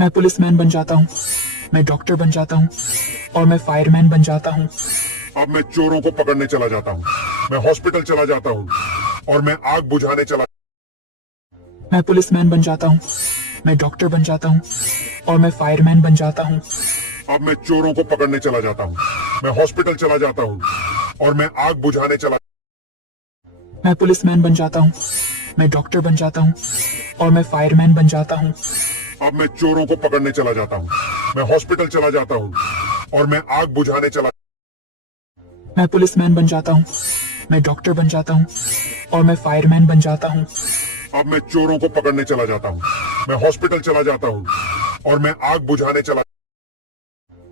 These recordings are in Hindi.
मैं पुलिसमैन बन जाता हूँ, मैं डॉक्टर बन जाता हूँ और मैं फायरमैन बन जाता हूँ। अब मैं चोरों को पकड़ने चला जाता हूँ, मैं हॉस्पिटल चला जाता हूँ और मैं आग बुझाने चला। मैं पुलिसमैन बन जाता हूँ, मैं डॉक्टर बन जाता हूँ और मैं फायरमैन बन जाता हूँ। अब मैं चोरों को पकड़ने चला जाता हूँ, मैं हॉस्पिटल चला जाता हूँ और मैं आग बुझाने चला। मैं पुलिसमैन बन जाता हूँ, मैं डॉक्टर बन जाता हूँ और मैं फायरमैन बन जाता हूँ। अब मैं चोरों को पकड़ने चला जाता हूँ, मैं हॉस्पिटल चला जाता हूँ और मैं आग बुझाने चला। मैं पुलिसमैन बन जाता हूँ, मैं डॉक्टर बन जाता हूँ और मैं फायरमैन बन जाता हूँ। अब मैं चोरों को पकड़ने चला जाता हूँ, मैं हॉस्पिटल चला जाता हूँ और मैं आग बुझाने चला।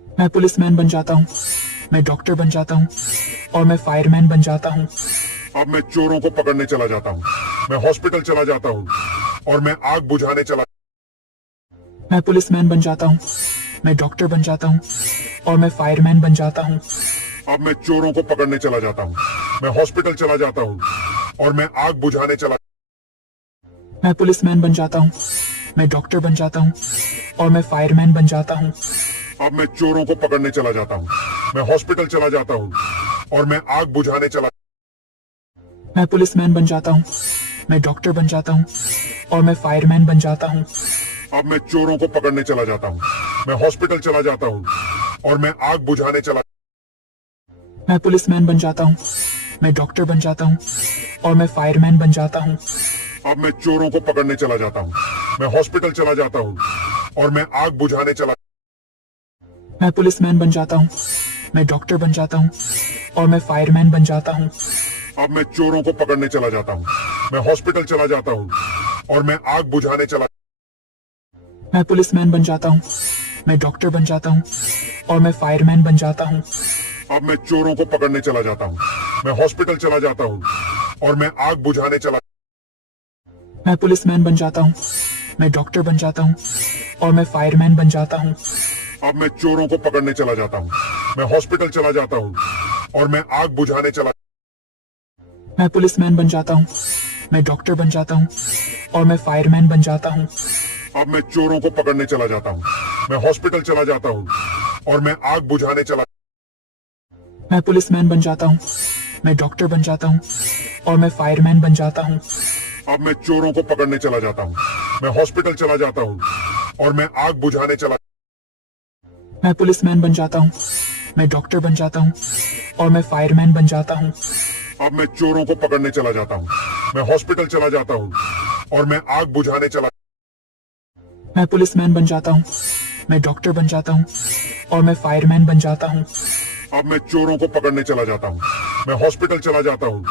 मैं पुलिसमैन बन जाता हूँ, मैं डॉक्टर बन जाता हूँ और मैं फायरमैन बन जाता हूँ। अब मैं चोरों को पकड़ने चला जाता हूँ, मैं हॉस्पिटल चला जाता हूँ और मैं आग बुझाने चला। मैं पुलिसमैन बन जाता हूँ, मैं डॉक्टर बन जाता हूँ और मैं फायरमैन बन जाता हूँ। अब मैं चोरों को पकड़ने चला जाता हूँ, मैं हॉस्पिटल चला जाता हूँ और मैं आग बुझाने चला। मैं पुलिसमैन बन जाता हूँ, मैं डॉक्टर बन जाता हूँ और मैं फायरमैन बन जाता हूँ। अब मैं चोरों को पकड़ने चला जाता हूँ, मैं हॉस्पिटल चला जाता हूँ और मैं आग बुझाने चला। मैं पुलिसमैन बन जाता हूँ, मैं डॉक्टर बन जाता हूँ और मैं फायरमैन बन जाता हूँ। अब मैं चोरों को पकड़ने चला जाता हूँ, मैं हॉस्पिटल चला जाता हूँ और मैं आग बुझाने चला। मैं पुलिसमैन बन जाता हूँ, मैं डॉक्टर बन जाता हूँ और मैं फायरमैन बन जाता हूँ। अब मैं चोरों को पकड़ने चला जाता हूँ, मैं हॉस्पिटल चला जाता हूँ और मैं आग बुझाने चला। मैं पुलिसमैन बन जाता हूँ, मैं डॉक्टर बन जाता हूँ और मैं फायरमैन बन जाता हूँ। अब मैं चोरों को पकड़ने चला जाता हूँ, मैं हॉस्पिटल चला जाता हूँ और मैं आग बुझाने चला। मैं पुलिसमैन बन जाता हूँ, मैं डॉक्टर बन जाता हूँ और मैं फायरमैन बन जाता हूँ। अब मैं चोरों को पकड़ने चला जाता हूँ, मैं हॉस्पिटल चला जाता हूँ और मैं आग बुझाने चला। मैं पुलिसमैन बन जाता हूँ, मैं डॉक्टर बन जाता हूँ और मैं फायरमैन बन जाता हूँ। अब मैं चोरों को पकड़ने चला जाता हूँ, मैं हॉस्पिटल चला जाता हूँ और मैं आग बुझाने चला। मैं पुलिसमैन बन जाता हूँ, मैं डॉक्टर बन जाता हूँ और मैं फायरमैन बन जाता हूँ। अब मैं चोरों को पकड़ने चला जाता हूँ, मैं हॉस्पिटल चला जाता हूँ और मैं आग बुझाने चला। मैं पुलिसमैन बन जाता हूँ, मैं डॉक्टर बन जाता हूँ और मैं फायरमैन बन जाता हूँ। अब मैं चोरों को पकड़ने चला जाता हूँ, मैं हॉस्पिटल चला जाता हूँ और मैं आग बुझाने चला। मैं पुलिसमैन बन जाता हूँ, मैं डॉक्टर बन जाता हूँ और मैं फायरमैन बन जाता हूँ। अब मैं चोरों को पकड़ने चला जाता हूँ, मैं हॉस्पिटल चला जाता हूँ और मैं आग बुझाने चला। मैं पुलिसमैन बन जाता हूँ, मैं डॉक्टर बन जाता हूँ और मैं फायरमैन बन जाता हूँ। अब मैं चोरों को पकड़ने चला जाता हूँ, मैं हॉस्पिटल चला जाता हूँ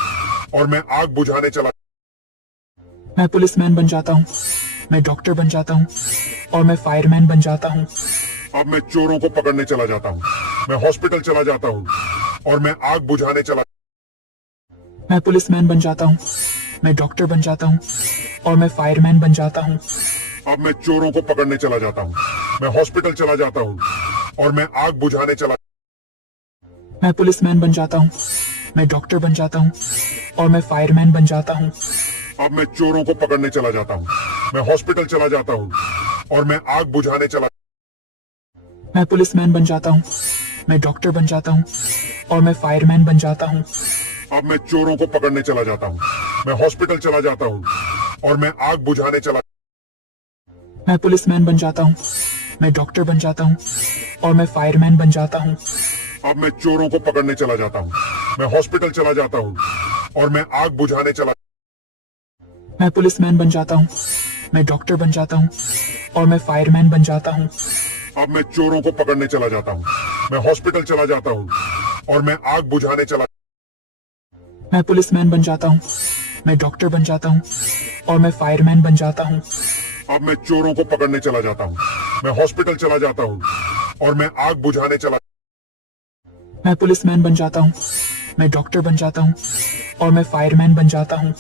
और मैं आग बुझाने चला। मैं पुलिसमैन बन जाता हूँ, मैं डॉक्टर बन जाता हूँ और मैं फायरमैन बन जाता हूँ। अब मैं चोरों को पकड़ने चला जाता हूँ, मैं हॉस्पिटल चला जाता हूँ और मैं आग बुझाने चला। मैं पुलिसमैन बन जाता हूँ, मैं डॉक्टर बन जाता हूँ और मैं फायरमैन बन जाता हूँ। अब मैं चोरों को पकड़ने चला जाता हूँ, मैं हॉस्पिटल चला जाता हूँ और मैं आग बुझाने चला। मैं पुलिसमैन बन जाता हूँ, मैं डॉक्टर बन जाता हूँ और मैं फायरमैन बन जाता हूँ। अब मैं चोरों को पकड़ने चला जाता हूँ, मैं हॉस्पिटल चला जाता हूँ और मैं आग बुझाने चला। मैं पुलिसमैन बन जाता हूँ, मैं डॉक्टर बन जाता हूँ और मैं फायरमैन बन जाता हूँ। अब मैं चोरों को पकड़ने चला जाता हूँ, मैं हॉस्पिटल चला जाता हूँ और मैं आग बुझाने चला। मैं पुलिसमैन बन जाता हूँ, मैं डॉक्टर बन जाता हूँ और मैं फायरमैन बन जाता हूँ। अब मैं चोरों को पकड़ने चला जाता हूँ, मैं हॉस्पिटल चला जाता हूँ और मैं आग बुझाने चला। मैं पुलिसमैन बन जाता हूँ, मैं डॉक्टर बन जाता हूँ और मैं फायरमैन बन जाता हूँ। अब मैं चोरों को पकड़ने चला जाता हूँ, मैं हॉस्पिटल चला जाता हूँ और मैं आग बुझाने चला। मैं पुलिसमैन बन जाता हूँ, मैं डॉक्टर बन जाता हूँ और मैं फायरमैन बन जाता हूँ। अब मैं चोरों को पकड़ने चला जाता हूँ, मैं हॉस्पिटल चला जाता हूँ और मैं आग बुझाने चला। मैं पुलिसमैन बन जाता हूँ, मैं डॉक्टर बन जाता हूँ और मैं फायरमैन बन जाता हूँ।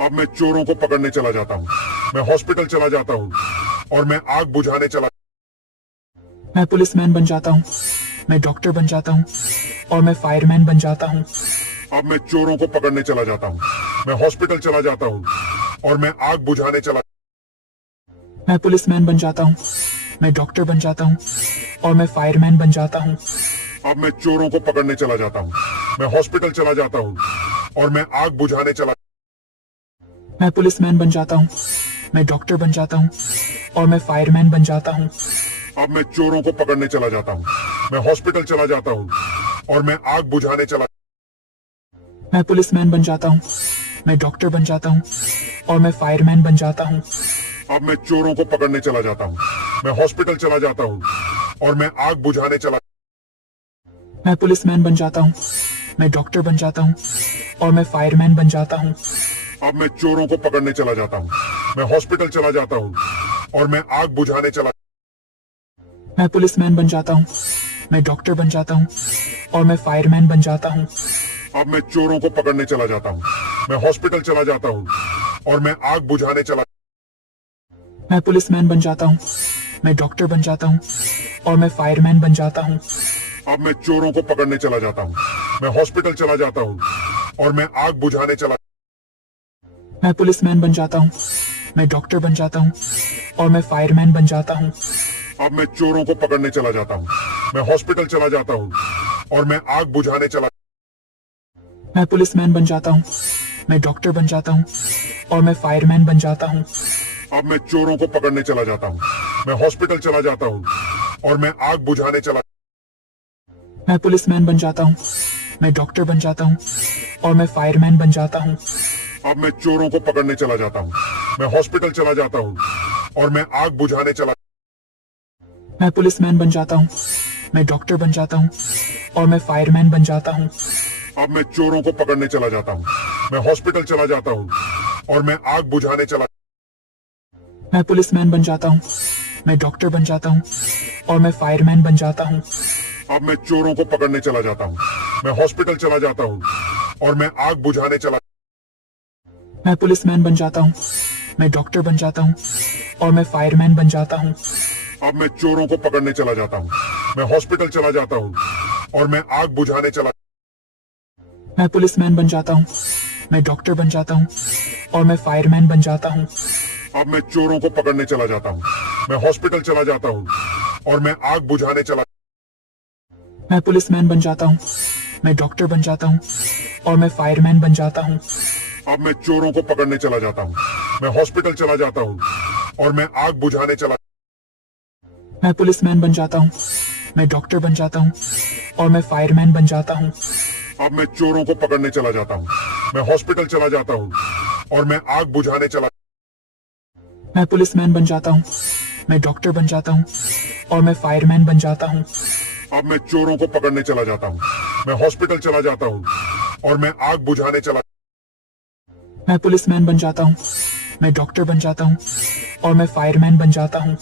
अब मैं चोरों को पकड़ने चला जाता हूँ, मैं हॉस्पिटल चला जाता हूँ और मैं आग बुझाने चला। मैं पुलिसमैन बन जाता हूँ, मैं डॉक्टर बन जाता हूँ और मैं फायरमैन बन जाता हूँ। अब मैं चोरों को पकड़ने चला जाता हूँ, मैं हॉस्पिटल चला जाता हूँ और मैं आग बुझाने चला। मैं पुलिसमैन बन जाता हूँ, मैं डॉक्टर बन जाता हूँ और मैं फायरमैन बन जाता हूँ। अब मैं चोरों को पकड़ने चला जाता हूँ, मैं हॉस्पिटल चला जाता हूँ और मैं आग बुझाने चला। मैं पुलिसमैन बन जाता हूँ, मैं डॉक्टर बन जाता हूँ और मैं फायरमैन बन जाता हूँ। अब मैं चोरों को पकड़ने चला जाता हूँ, मैं हॉस्पिटल चला जाता हूँ और मैं आग बुझाने चला। मैं पुलिसमैन बन जाता हूँ, मैं डॉक्टर बन जाता हूँ और मैं फायरमैन बन जाता हूँ। अब मैं चोरों को पकड़ने चला जाता हूँ, मैं हॉस्पिटल चला जाता हूँ और मैं आग बुझाने चला। मैं पुलिसमैन बन जाता हूँ, मैं डॉक्टर बन जाता हूँ और मैं फायरमैन बन जाता हूँ। अब मैं चोरों को पकड़ने चला जाता हूँ, मैं हॉस्पिटल चला जाता हूँ और मैं आग बुझाने चला। मैं पुलिसमैन बन जाता हूँ, मैं डॉक्टर बन जाता हूँ और मैं फायरमैन बन जाता हूँ। अब मैं चोरों को पकड़ने चला जाता हूँ, मैं हॉस्पिटल चला जाता हूँ और मैं आग बुझाने चला। मैं पुलिसमैन बन जाता हूँ, मैं डॉक्टर बन जाता हूँ और मैं फायरमैन बन जाता हूँ। अब मैं चोरों को पकड़ने चला जाता हूँ, मैं हॉस्पिटल चला जाता हूँ और मैं आग बुझाने चला। मैं पुलिसमैन बन जाता हूँ, मैं डॉक्टर बन जाता हूँ और मैं फायरमैन बन जाता हूँ। अब मैं चोरों को पकड़ने चला जाता हूँ, मैं हॉस्पिटल चला जाता हूँ और मैं आग बुझाने चला। मैं पुलिसमैन बन जाता हूँ, मैं डॉक्टर बन जाता हूँ और मैं फायरमैन बन जाता हूँ। अब मैं चोरों को पकड़ने चला जाता हूँ, मैं हॉस्पिटल चला जाता हूँ और मैं आग बुझाने चला। मैं पुलिसमैन बन जाता हूँ, मैं डॉक्टर बन जाता हूँ और मैं फायरमैन बन जाता हूँ। अब मैं चोरों को पकड़ने चला जाता हूँ, मैं हॉस्पिटल चला जाता हूँ और मैं आग बुझाने चला। मैं पुलिसमैन बन जाता हूँ, मैं डॉक्टर बन जाता हूँ और मैं फायरमैन बन जाता हूँ। अब मैं चोरों को पकड़ने चला जाता हूँ, मैं हॉस्पिटल चला जाता हूँ और मैं आग बुझाने चला। मैं पुलिसमैन बन जाता हूँ, मैं डॉक्टर बन जाता हूँ और मैं फायरमैन बन जाता हूँ। अब मैं चोरों को पकड़ने चला जाता हूँ, मैं हॉस्पिटल चला जाता हूँ और मैं आग बुझाने चला। मैं पुलिसमैन बन जाता हूँ, मैं डॉक्टर बन जाता हूँ और मैं फायरमैन बन जाता हूँ। अब मैं चोरों को पकड़ने चला जाता हूँ, मैं हॉस्पिटल चला जाता हूँ और मैं आग बुझाने चला। मैं पुलिसमैन बन जाता हूँ, मैं डॉक्टर बन जाता हूँ और मैं फायरमैन बन जाता हूँ। अब मैं चोरों को पकड़ने चला जाता हूँ, मैं हॉस्पिटल चला जाता हूँ और मैं आग बुझाने चला। मैं पुलिसमैन बन जाता हूँ, मैं डॉक्टर बन जाता हूँ और मैं फायरमैन बन जाता हूँ। अब मैं चोरों को पकड़ने चला जाता हूँ, मैं हॉस्पिटल चला जाता हूँ और मैं आग बुझाने चला। मैं पुलिसमैन बन जाता हूँ, मैं डॉक्टर बन जाता हूँ और मैं फायरमैन बन जाता हूँ। अब मैं चोरों को पकड़ने चला जाता हूँ, मैं हॉस्पिटल चला जाता हूँ और मैं आग बुझाने चला। मैं पुलिसमैन बन जाता हूँ, मैं डॉक्टर बन जाता हूँ और मैं फायरमैन बन जाता हूँ। अब मैं चोरों को पकड़ने चला जाता हूँ, मैं हॉस्पिटल चला जाता हूँ और मैं आग बुझाने चला। मैं पुलिसमैन बन जाता हूँ, मैं डॉक्टर बन जाता हूँ और मैं फायरमैन बन जाता हूँ।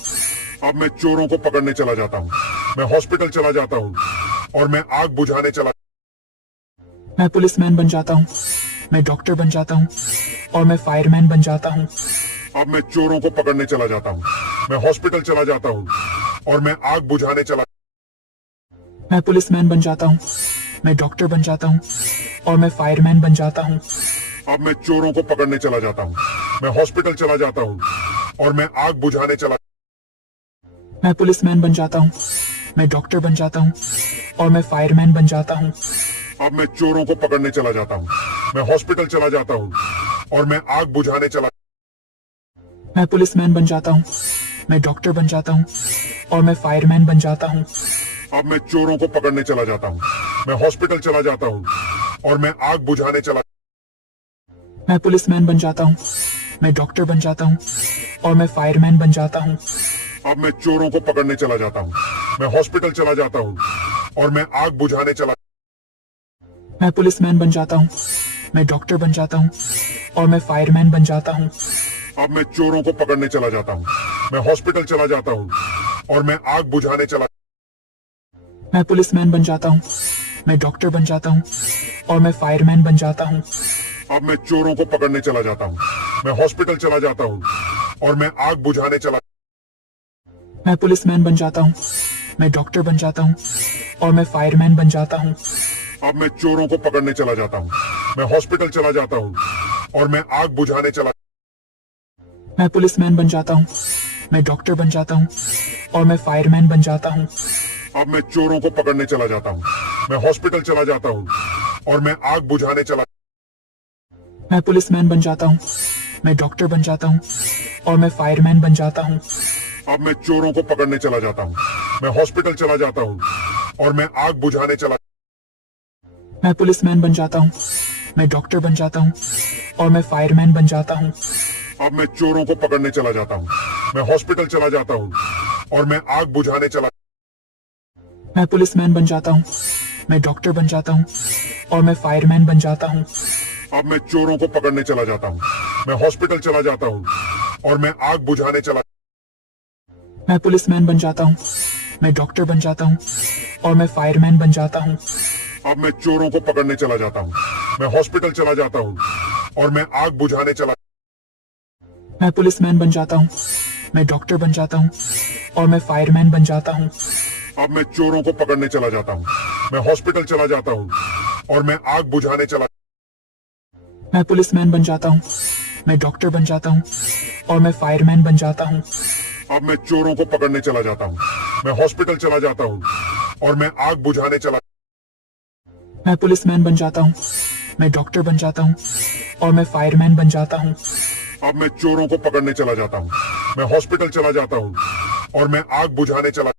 अब मैं चोरों को पकड़ने चला जाता हूँ, मैं हॉस्पिटल चला जाता हूँ और मैं आग बुझाने चला। मैं पुलिसमैन बन जाता हूँ, मैं डॉक्टर बन जाता हूँ और मैं फायरमैन बन जाता हूँ। अब मैं चोरों को पकड़ने चला जाता हूँ, मैं हॉस्पिटल चला जाता हूँ और मैं आग बुझाने चला। मैं पुलिसमैन बन जाता हूँ, मैं डॉक्टर बन जाता हूँ और मैं फायरमैन बन जाता हूँ। अब मैं चोरों को पकड़ने चला जाता हूँ, मैं हॉस्पिटल चला जाता हूँ और मैं आग बुझाने चला। मैं पुलिसमैन बन जाता हूँ, मैं डॉक्टर बन जाता हूँ और मैं फायरमैन बन जाता हूँ। अब मैं चोरों को पकड़ने चला जाता हूँ, मैं हॉस्पिटल चला जाता हूँ और मैं आग बुझाने चला। मैं पुलिसमैन बन जाता हूँ, मैं डॉक्टर बन जाता हूँ और मैं फायरमैन बन जाता हूँ। अब मैं चोरों को पकड़ने चला जाता हूँ, मैं हॉस्पिटल चला जाता हूँ और मैं आग बुझाने चला। मैं पुलिसमैन बन जाता हूँ, मैं डॉक्टर बन जाता हूँ और मैं फायरमैन बन जाता हूँ। अब मैं चोरों को पकड़ने चला जाता हूँ, मैं हॉस्पिटल चला जाता हूँ और मैं आग बुझाने चला। मैं पुलिसमैन बन जाता हूँ, मैं डॉक्टर बन जाता हूँ और मैं फायरमैन बन जाता हूँ। अब मैं चोरों को पकड़ने चला जाता हूँ, मैं हॉस्पिटल चला जाता हूँ और मैं आग बुझाने चला। मैं पुलिसमैन बन जाता हूँ, मैं डॉक्टर बन जाता हूँ और मैं फायरमैन बन जाता हूँ। अब मैं चोरों को पकड़ने चला जाता हूँ, मैं हॉस्पिटल चला जाता हूँ और मैं आग बुझाने चला। मैं पुलिसमैन बन जाता हूँ, मैं डॉक्टर बन जाता हूँ और मैं फायरमैन बन जाता हूँ। अब मैं चोरों को पकड़ने चला जाता हूँ, मैं हॉस्पिटल चला जाता हूँ और मैं आग बुझाने चला। मैं पुलिसमैन बन जाता हूँ, मैं डॉक्टर बन जाता हूँ और मैं फायरमैन बन जाता हूँ। अब मैं चोरों को पकड़ने चला जाता हूँ, मैं हॉस्पिटल चला जाता हूँ और मैं आग बुझाने चला। मैं पुलिसमैन बन जाता हूँ, मैं डॉक्टर बन जाता हूँ और मैं फायरमैन बन जाता हूँ। अब मैं चोरों को पकड़ने चला जाता हूँ, मैं हॉस्पिटल चला जाता हूँ और मैं आग बुझाने चला। मैं पुलिसमैन बन जाता हूँ, मैं डॉक्टर बन जाता हूँ और मैं फायरमैन बन जाता हूँ। अब मैं चोरों को पकड़ने चला जाता हूँ, मैं हॉस्पिटल चला जाता हूँ और मैं आग बुझाने चला। मैं पुलिसमैन बन जाता हूँ, मैं डॉक्टर बन जाता हूँ और मैं फायरमैन बन जाता हूँ। अब मैं चोरों को पकड़ने चला जाता हूँ, मैं हॉस्पिटल चला जाता हूँ और मैं आग बुझाने चला। मैं पुलिसमैन बन जाता हूँ, मैं डॉक्टर बन जाता हूँ और मैं फायरमैन बन जाता हूँ। अब मैं चोरों को पकड़ने चला जाता हूँ, मैं हॉस्पिटल चला जाता हूँ और मैं आग बुझाने चला। मैं पुलिसमैन बन जाता हूँ, मैं डॉक्टर बन जाता हूँ और मैं फायरमैन बन जाता हूँ। अब मैं चोरों को पकड़ने चला जाता हूँ, मैं हॉस्पिटल चला जाता हूँ और मैं आग बुझाने चला। मैं पुलिसमैन बन जाता हूँ, मैं डॉक्टर बन जाता हूँ और मैं फायरमैन बन जाता हूँ। अब मैं चोरों को पकड़ने चला जाता हूँ, मैं हॉस्पिटल चला जाता हूँ और मैं आग बुझाने चला। मैं पुलिसमैन बन जाता हूँ, मैं डॉक्टर बन जाता हूँ और मैं फायरमैन बन जाता हूँ। अब मैं चोरों को पकड़ने चला जाता हूँ, मैं हॉस्पिटल चला जाता हूँ और मैं आग बुझाने चला।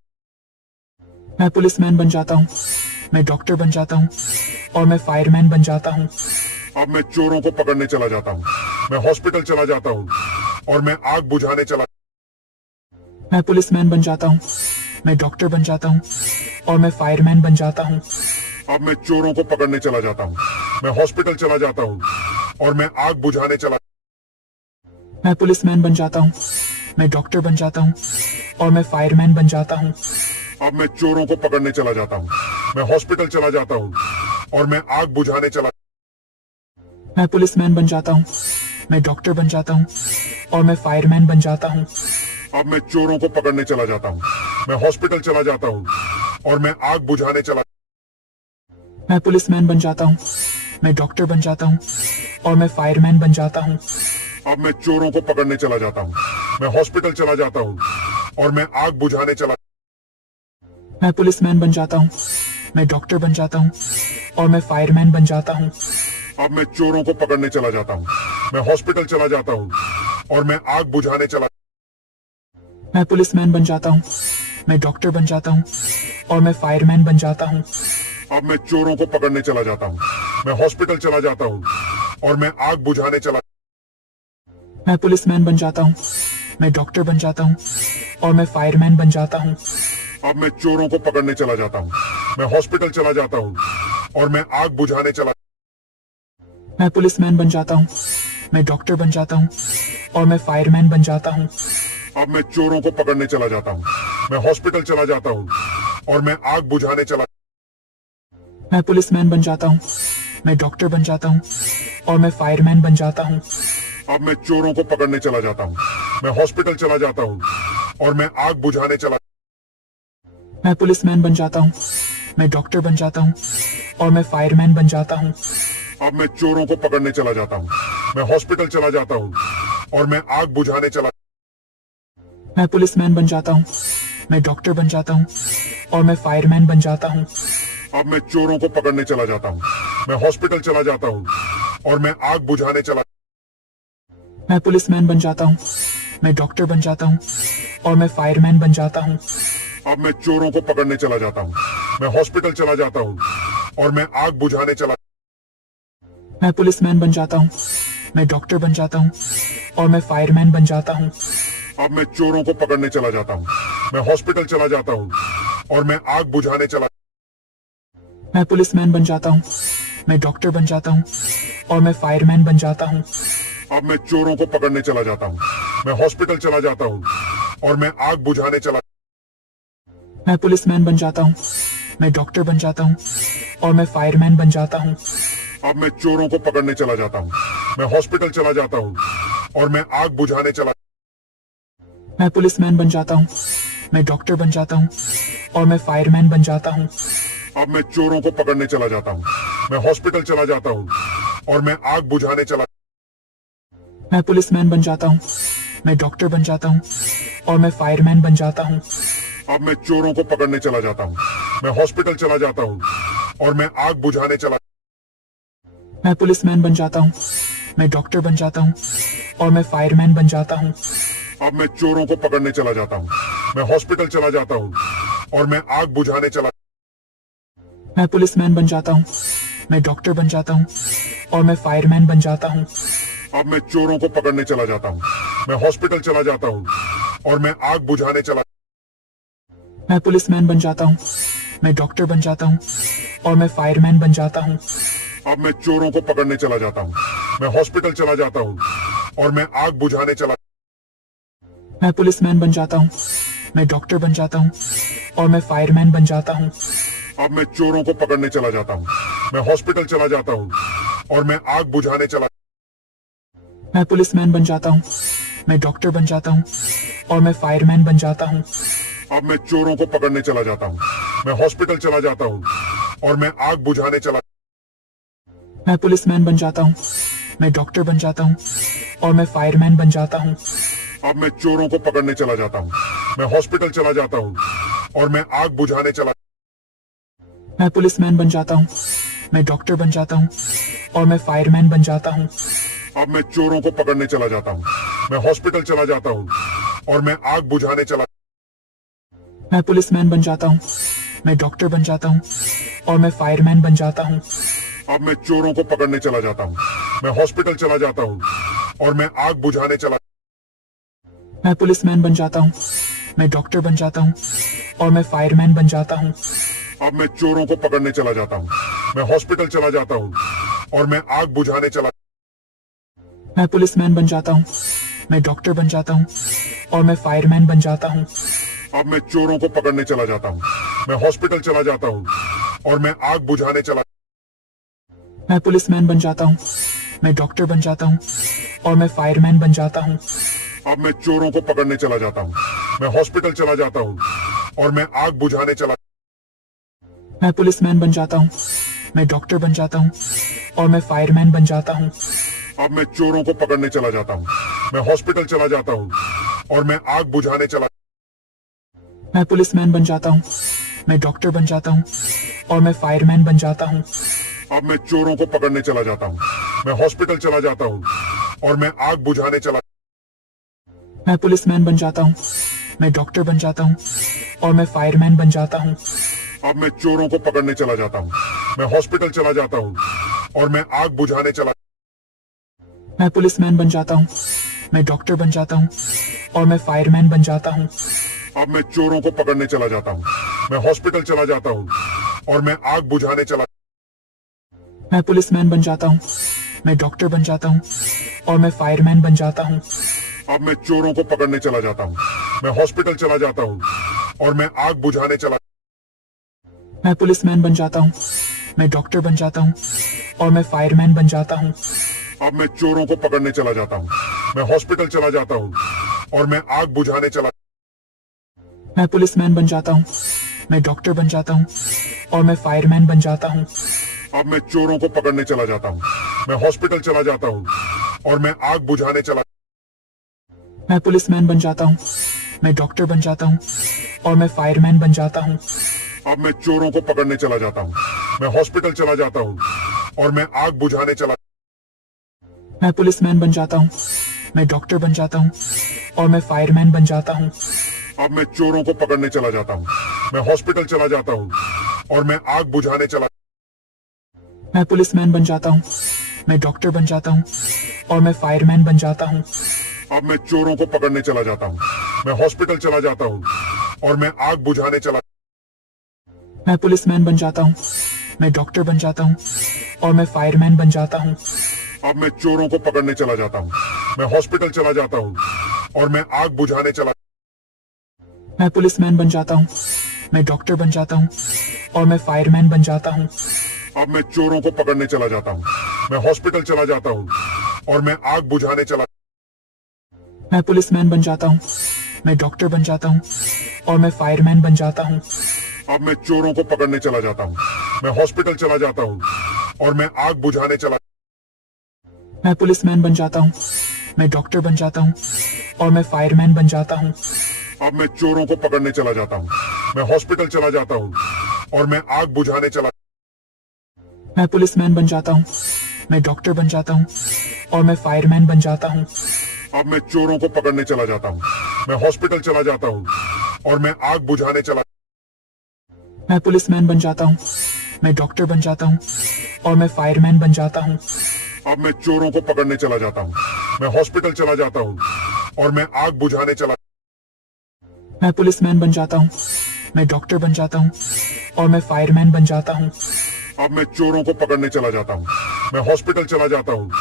मैं पुलिसमैन बन जाता हूँ, मैं डॉक्टर बन जाता हूँ और मैं फायरमैन बन जाता हूँ। अब मैं चोरों को पकड़ने चला जाता हूँ, मैं हॉस्पिटल चला जाता हूँ और मैं आग बुझाने चला। मैं पुलिसमैन बन जाता हूँ, मैं डॉक्टर बन जाता हूँ और मैं फायरमैन बन जाता हूँ। अब मैं चोरों को पकड़ने चला जाता हूँ, मैं हॉस्पिटल चला जाता हूँ और मैं आग बुझाने चला। मैं पुलिसमैन बन जाता हूँ, मैं डॉक्टर बन जाता हूँ और मैं फायरमैन बन जाता हूँ। अब मैं चोरों को पकड़ने चला जाता हूँ, मैं हॉस्पिटल चला जाता हूँ और मैं आग बुझाने चला। मैं पुलिसमैन बन जाता हूँ, मैं डॉक्टर बन जाता हूँ और मैं फायरमैन बन जाता हूँ। अब मैं चोरों को पकड़ने चला जाता हूँ, मैं हॉस्पिटल चला जाता हूँ और मैं आग बुझाने चला। मैं पुलिसमैन बन जाता हूँ, मैं डॉक्टर बन जाता हूँ और मैं फायरमैन बन जाता हूँ। अब मैं चोरों को पकड़ने चला जाता हूँ, मैं हॉस्पिटल चला जाता हूँ और मैं आग बुझाने चला। मैं पुलिसमैन बन जाता हूँ, मैं डॉक्टर बन जाता हूँ और मैं फायरमैन बन जाता हूँ। अब मैं चोरों को पकड़ने चला जाता हूँ, मैं हॉस्पिटल चला जाता हूँ और मैं आग बुझाने चला। मैं पुलिसमैन बन जाता हूँ, मैं डॉक्टर बन जाता हूँ और मैं फायरमैन बन जाता हूँ। अब मैं चोरों को पकड़ने चला जाता हूँ, मैं हॉस्पिटल चला जाता हूँ और मैं आग बुझाने चला। मैं पुलिसमैन बन जाता हूँ, मैं डॉक्टर बन जाता हूँ और मैं फायरमैन बन जाता हूँ। अब मैं चोरों को पकड़ने चला जाता हूँ, मैं हॉस्पिटल चला जाता हूँ और मैं आग बुझाने चला। मैं पुलिसमैन बन जाता हूँ, मैं डॉक्टर बन जाता हूँ और मैं फायरमैन बन जाता हूँ। अब मैं चोरों को पकड़ने चला जाता हूँ, मैं हॉस्पिटल चला जाता हूँ और मैं आग बुझाने चला। मैं पुलिसमैन बन जाता हूँ, मैं डॉक्टर बन जाता हूँ और मैं फायरमैन बन जाता हूँ। अब मैं चोरों को पकड़ने चला जाता हूँ, मैं हॉस्पिटल चला जाता हूँ और मैं आग बुझाने चला। मैं पुलिसमैन बन जाता हूँ, मैं डॉक्टर बन जाता हूँ और मैं फायरमैन बन जाता हूँ। अब मैं चोरों को पकड़ने चला जाता हूँ, मैं हॉस्पिटल चला जाता हूँ और मैं आग बुझाने चला। मैं पुलिसमैन बन जाता हूँ, मैं डॉक्टर बन जाता हूँ और मैं फायरमैन बन जाता हूँ। अब मैं चोरों को पकड़ने चला जाता हूँ, मैं हॉस्पिटल चला जाता हूँ और मैं आग बुझाने चला। मैं पुलिसमैन बन जाता हूँ, मैं डॉक्टर बन जाता हूँ और मैं फायरमैन बन जाता हूँ। अब मैं चोरों को पकड़ने चला जाता हूँ, मैं हॉस्पिटल चला जाता हूँ और मैं आग बुझाने चला। मैं पुलिसमैन बन जाता हूँ, मैं डॉक्टर बन जाता हूँ और मैं फायरमैन बन जाता हूँ। अब मैं चोरों को पकड़ने चला जाता हूँ, मैं हॉस्पिटल चला जाता हूँ और मैं आग बुझाने चला। मैं पुलिसमैन बन जाता हूँ, मैं डॉक्टर बन जाता हूँ और मैं फायरमैन बन जाता हूँ। अब मैं चोरों को पकड़ने चला जाता हूँ, मैं हॉस्पिटल चला जाता हूँ और मैं आग बुझाने चला। मैं पुलिसमैन बन जाता हूँ, मैं डॉक्टर बन जाता हूँ और मैं फायरमैन बन जाता हूँ। अब मैं चोरों को पकड़ने चला जाता हूँ, मैं हॉस्पिटल चला जाता हूँ और मैं आग बुझाने चला। मैं पुलिसमैन बन जाता हूँ, मैं डॉक्टर बन जाता हूँ और मैं फायरमैन बन जाता हूँ। अब मैं चोरों को पकड़ने चला जाता हूँ, मैं हॉस्पिटल चला जाता हूँ और मैं आग बुझाने चला। मैं पुलिसमैन बन जाता हूँ, मैं डॉक्टर बन जाता हूँ और मैं फायरमैन बन जाता हूँ। अब मैं चोरों को पकड़ने चला जाता हूँ। मैं हॉस्पिटल चला जाता हूँ और मैं आग बुझाने चला। मैं पुलिसमैन बन जाता हूँ, मैं डॉक्टर बन जाता हूँ और मैं फायरमैन बन जाता हूँ। अब मैं चोरों को पकड़ने चला जाता हूँ। मैं हॉस्पिटल चला जाता हूँ और मैं आग बुझाने चला। मैं पुलिसमैन बन जाता हूँ, मैं डॉक्टर बन जाता हूँ और मैं फायरमैन बन जाता हूँ। अब मैं चोरों को पकड़ने चला जाता हूँ। मैं हॉस्पिटल चला जाता हूँ और मैं आग बुझाने चला। मैं पुलिसमैन बन जाता हूँ, मैं डॉक्टर बन जाता हूँ और मैं फायरमैन बन जाता हूँ। अब मैं चोरों को पकड़ने चला जाता हूँ। मैं हॉस्पिटल चला जाता हूँ और मैं आग बुझाने चला। मैं पुलिसमैन बन जाता हूँ, मैं डॉक्टर बन जाता हूँ और मैं फायरमैन बन जाता हूँ। अब मैं चोरों को पकड़ने चला जाता हूँ। मैं हॉस्पिटल चला जाता हूँ और मैं आग बुझाने चला। मैं पुलिसमैन बन जाता हूँ, मैं डॉक्टर बन जाता हूँ और मैं फायरमैन बन जाता हूँ। अब मैं चोरों को पकड़ने चला जाता हूँ। मैं हॉस्पिटल चला जाता हूँ और मैं आग बुझाने चला। मैं पुलिसमैन बन जाता हूँ, मैं डॉक्टर बन जाता हूँ और मैं फायरमैन बन जाता हूँ। अब मैं चोरों को पकड़ने चला जाता हूँ। मैं हॉस्पिटल चला जाता हूँ और मैं आग बुझाने चला। मैं पुलिसमैन बन जाता हूँ, मैं डॉक्टर बन जाता हूँ और मैं फायरमैन बन जाता हूँ। अब मैं चोरों को पकड़ने चला जाता हूँ। मैं हॉस्पिटल चला जाता हूँ और मैं आग बुझाने चला। मैं पुलिसमैन बन जाता हूँ, मैं डॉक्टर बन जाता हूँ और मैं फायरमैन बन जाता हूँ। अब मैं चोरों को पकड़ने चला जाता हूँ। मैं हॉस्पिटल चला जाता हूँ और मैं आग बुझाने चला। मैं पुलिसमैन बन जाता हूँ, मैं डॉक्टर बन जाता हूँ और मैं फायरमैन बन जाता हूँ। अब मैं चोरों को पकड़ने चला जाता हूँ। मैं हॉस्पिटल चला जाता हूँ और मैं आग बुझाने चला। मैं पुलिसमैन बन जाता हूँ, मैं डॉक्टर बन जाता हूँ और मैं फायरमैन बन जाता हूँ। अब मैं चोरों को पकड़ने चला जाता हूँ। मैं हॉस्पिटल चला जाता हूँ और मैं आग बुझाने चला। मैं पुलिसमैन बन जाता हूँ, मैं डॉक्टर बन जाता हूँ और मैं फायरमैन बन जाता हूँ। अब मैं चोरों को पकड़ने चला जाता हूँ। मैं हॉस्पिटल चला जाता हूँ और मैं आग बुझाने चला। मैं पुलिसमैन बन जाता हूँ, मैं डॉक्टर बन जाता हूँ और मैं फायरमैन बन जाता हूँ। अब मैं चोरों को पकड़ने चला जाता हूँ। मैं हॉस्पिटल चला जाता हूँ और मैं आग बुझाने चला। मैं पुलिसमैन बन जाता हूँ, मैं डॉक्टर बन जाता हूँ और मैं फायरमैन बन जाता हूँ। अब मैं चोरों को पकड़ने चला जाता हूँ। मैं हॉस्पिटल चला जाता हूँ और मैं आग बुझाने चला। मैं पुलिसमैन बन जाता हूँ, मैं डॉक्टर बन जाता हूँ और मैं फायरमैन बन जाता हूँ। अब मैं चोरों को पकड़ने चला जाता हूँ। मैं हॉस्पिटल चला जाता हूँ और मैं आग बुझाने चला। मैं पुलिसमैन बन जाता हूँ, मैं डॉक्टर बन जाता हूँ और मैं फायरमैन बन जाता हूँ। अब मैं चोरों को पकड़ने चला जाता हूँ। मैं हॉस्पिटल चला जाता हूँ और मैं आग बुझाने चला। मैं पुलिसमैन बन जाता हूँ, मैं डॉक्टर बन जाता हूँ और मैं फायरमैन बन जाता हूँ। अब मैं चोरों को पकड़ने चला जाता हूँ। मैं हॉस्पिटल चला जाता हूँ और मैं आग बुझाने चला। मैं पुलिसमैन बन जाता हूँ, मैं डॉक्टर बन जाता हूँ और मैं फायरमैन बन जाता हूँ। अब मैं चोरों को पकड़ने चला जाता हूँ। मैं हॉस्पिटल चला जाता हूँ और मैं आग बुझाने चला। मैं पुलिसमैन बन जाता हूँ, मैं डॉक्टर बन जाता हूँ और मैं फायरमैन बन जाता हूँ। अब मैं चोरों को पकड़ने चला जाता हूँ। मैं हॉस्पिटल चला जाता हूँ और मैं आग बुझाने चला। मैं पुलिसमैन बन जाता हूँ, मैं डॉक्टर बन जाता हूँ और मैं फायरमैन बन जाता हूँ। अब मैं चोरों को पकड़ने चला जाता हूँ। मैं हॉस्पिटल चला जाता हूँ और मैं आग बुझाने चला। मैं पुलिसमैन बन जाता हूँ, मैं डॉक्टर बन जाता हूँ और मैं फायरमैन बन जाता हूँ। अब मैं चोरों को पकड़ने चला जाता हूँ। मैं हॉस्पिटल चला जाता हूँ और मैं आग बुझाने चला। मैं पुलिसमैन बन जाता हूँ, मैं डॉक्टर बन जाता हूँ और मैं फायरमैन बन जाता हूँ। अब मैं चोरों को पकड़ने चला जाता हूँ। मैं हॉस्पिटल चला जाता हूँ और मैं आग बुझाने चला। मैं पुलिसमैन बन जाता हूँ, मैं डॉक्टर बन जाता हूँ और मैं फायरमैन बन जाता हूँ। अब मैं चोरों को पकड़ने चला जाता हूँ। मैं हॉस्पिटल चला जाता हूँ और मैं आग बुझाने चला। मैं पुलिसमैन बन जाता हूँ, मैं डॉक्टर बन जाता हूँ और मैं फायरमैन बन जाता हूँ। अब मैं चोरों को पकड़ने चला जाता हूँ। मैं हॉस्पिटल चला जाता हूँ और मैं आग बुझाने चला। मैं पुलिसमैन बन जाता हूँ, मैं डॉक्टर बन जाता हूँ और मैं फायरमैन बन जाता हूँ। अब मैं चोरों को पकड़ने चला जाता हूँ। मैं हॉस्पिटल चला जाता हूँ और मैं आग बुझाने चला। मैं पुलिसमैन बन जाता हूँ, मैं डॉक्टर बन जाता हूँ और मैं फायरमैन बन जाता हूँ। अब मैं चोरों को पकड़ने चला जाता हूँ। मैं हॉस्पिटल चला जाता हूँ और मैं आग बुझाने चला मैं पुलिसमैन बन जाता हूँ, मैं डॉक्टर बन जाता हूँ और मैं फायरमैन बन जाता हूँ। अब मैं चोरों को पकड़ने चला जाता हूँ। मैं हॉस्पिटल चला जाता हूँ और मैं आग बुझाने चला मैं पुलिसमैन बन जाता हूँ, मैं डॉक्टर बन जाता हूँ और मैं फायरमैन बन जाता हूँ। अब मैं चोरों को पकड़ने चला जाता हूँ। मैं हॉस्पिटल चला जाता हूँ और मैं आग बुझाने चला मैं पुलिसमैन बन जाता हूँ, मैं डॉक्टर बन जाता हूँ और मैं फायरमैन बन जाता हूँ। अब मैं चोरों को पकड़ने चला जाता हूँ। मैं हॉस्पिटल चला जाता हूँ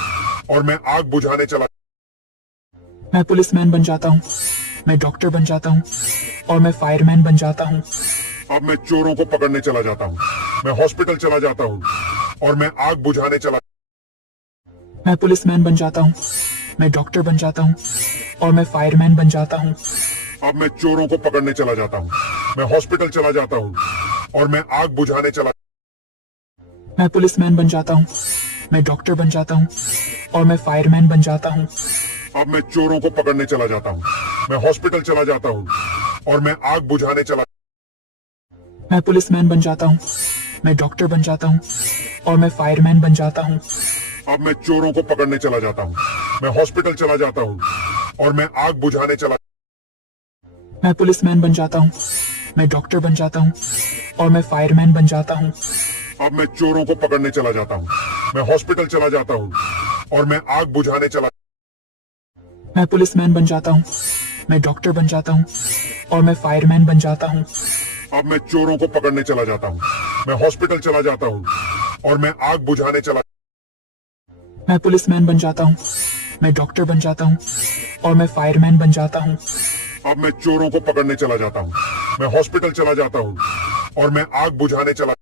और मैं आग बुझाने चला मैं पुलिसमैन बन जाता हूँ, मैं डॉक्टर बन जाता हूँ और मैं फायरमैन बन जाता हूँ। अब मैं चोरों को पकड़ने चला जाता हूँ। मैं हॉस्पिटल चला जाता हूँ और मैं आग बुझाने चला मैं पुलिसमैन बन जाता हूँ, मैं डॉक्टर बन जाता हूँ और मैं फायरमैन बन जाता हूँ। अब मैं चोरों को पकड़ने चला जाता हूँ। मैं हॉस्पिटल चला जाता हूँ और मैं आग बुझाने चला मैं पुलिसमैन बन जाता हूँ, मैं डॉक्टर बन जाता हूँ और मैं फायरमैन बन जाता हूँ। अब मैं चोरों को पकड़ने चला जाता हूँ। मैं हॉस्पिटल चला जाता हूँ और मैं आग बुझाने चला मैं पुलिसमैन बन जाता हूँ, मैं डॉक्टर बन जाता हूँ और मैं फायरमैन बन जाता हूँ। अब मैं चोरों को पकड़ने चला जाता हूँ। मैं हॉस्पिटल चला जाता हूँ और मैं आग बुझाने चला मैं पुलिसमैन बन जाता हूँ, मैं डॉक्टर बन जाता हूँ और मैं फायरमैन बन जाता हूँ। अब मैं चोरों को पकड़ने चला जाता हूँ। मैं हॉस्पिटल चला जाता हूँ और मैं आग बुझाने चला मैं पुलिसमैन बन जाता हूँ, मैं डॉक्टर बन जाता हूँ और मैं फायरमैन बन जाता हूँ। अब मैं चोरों को पकड़ने चला जाता हूँ। मैं हॉस्पिटल चला जाता हूँ और मैं आग बुझाने चला मैं पुलिसमैन बन जाता हूँ, मैं डॉक्टर बन जाता हूँ और मैं फायरमैन बन जाता हूँ। अब मैं चोरों को पकड़ने चला जाता हूँ। मैं हॉस्पिटल चला जाता हूँ और मैं आग बुझाने चला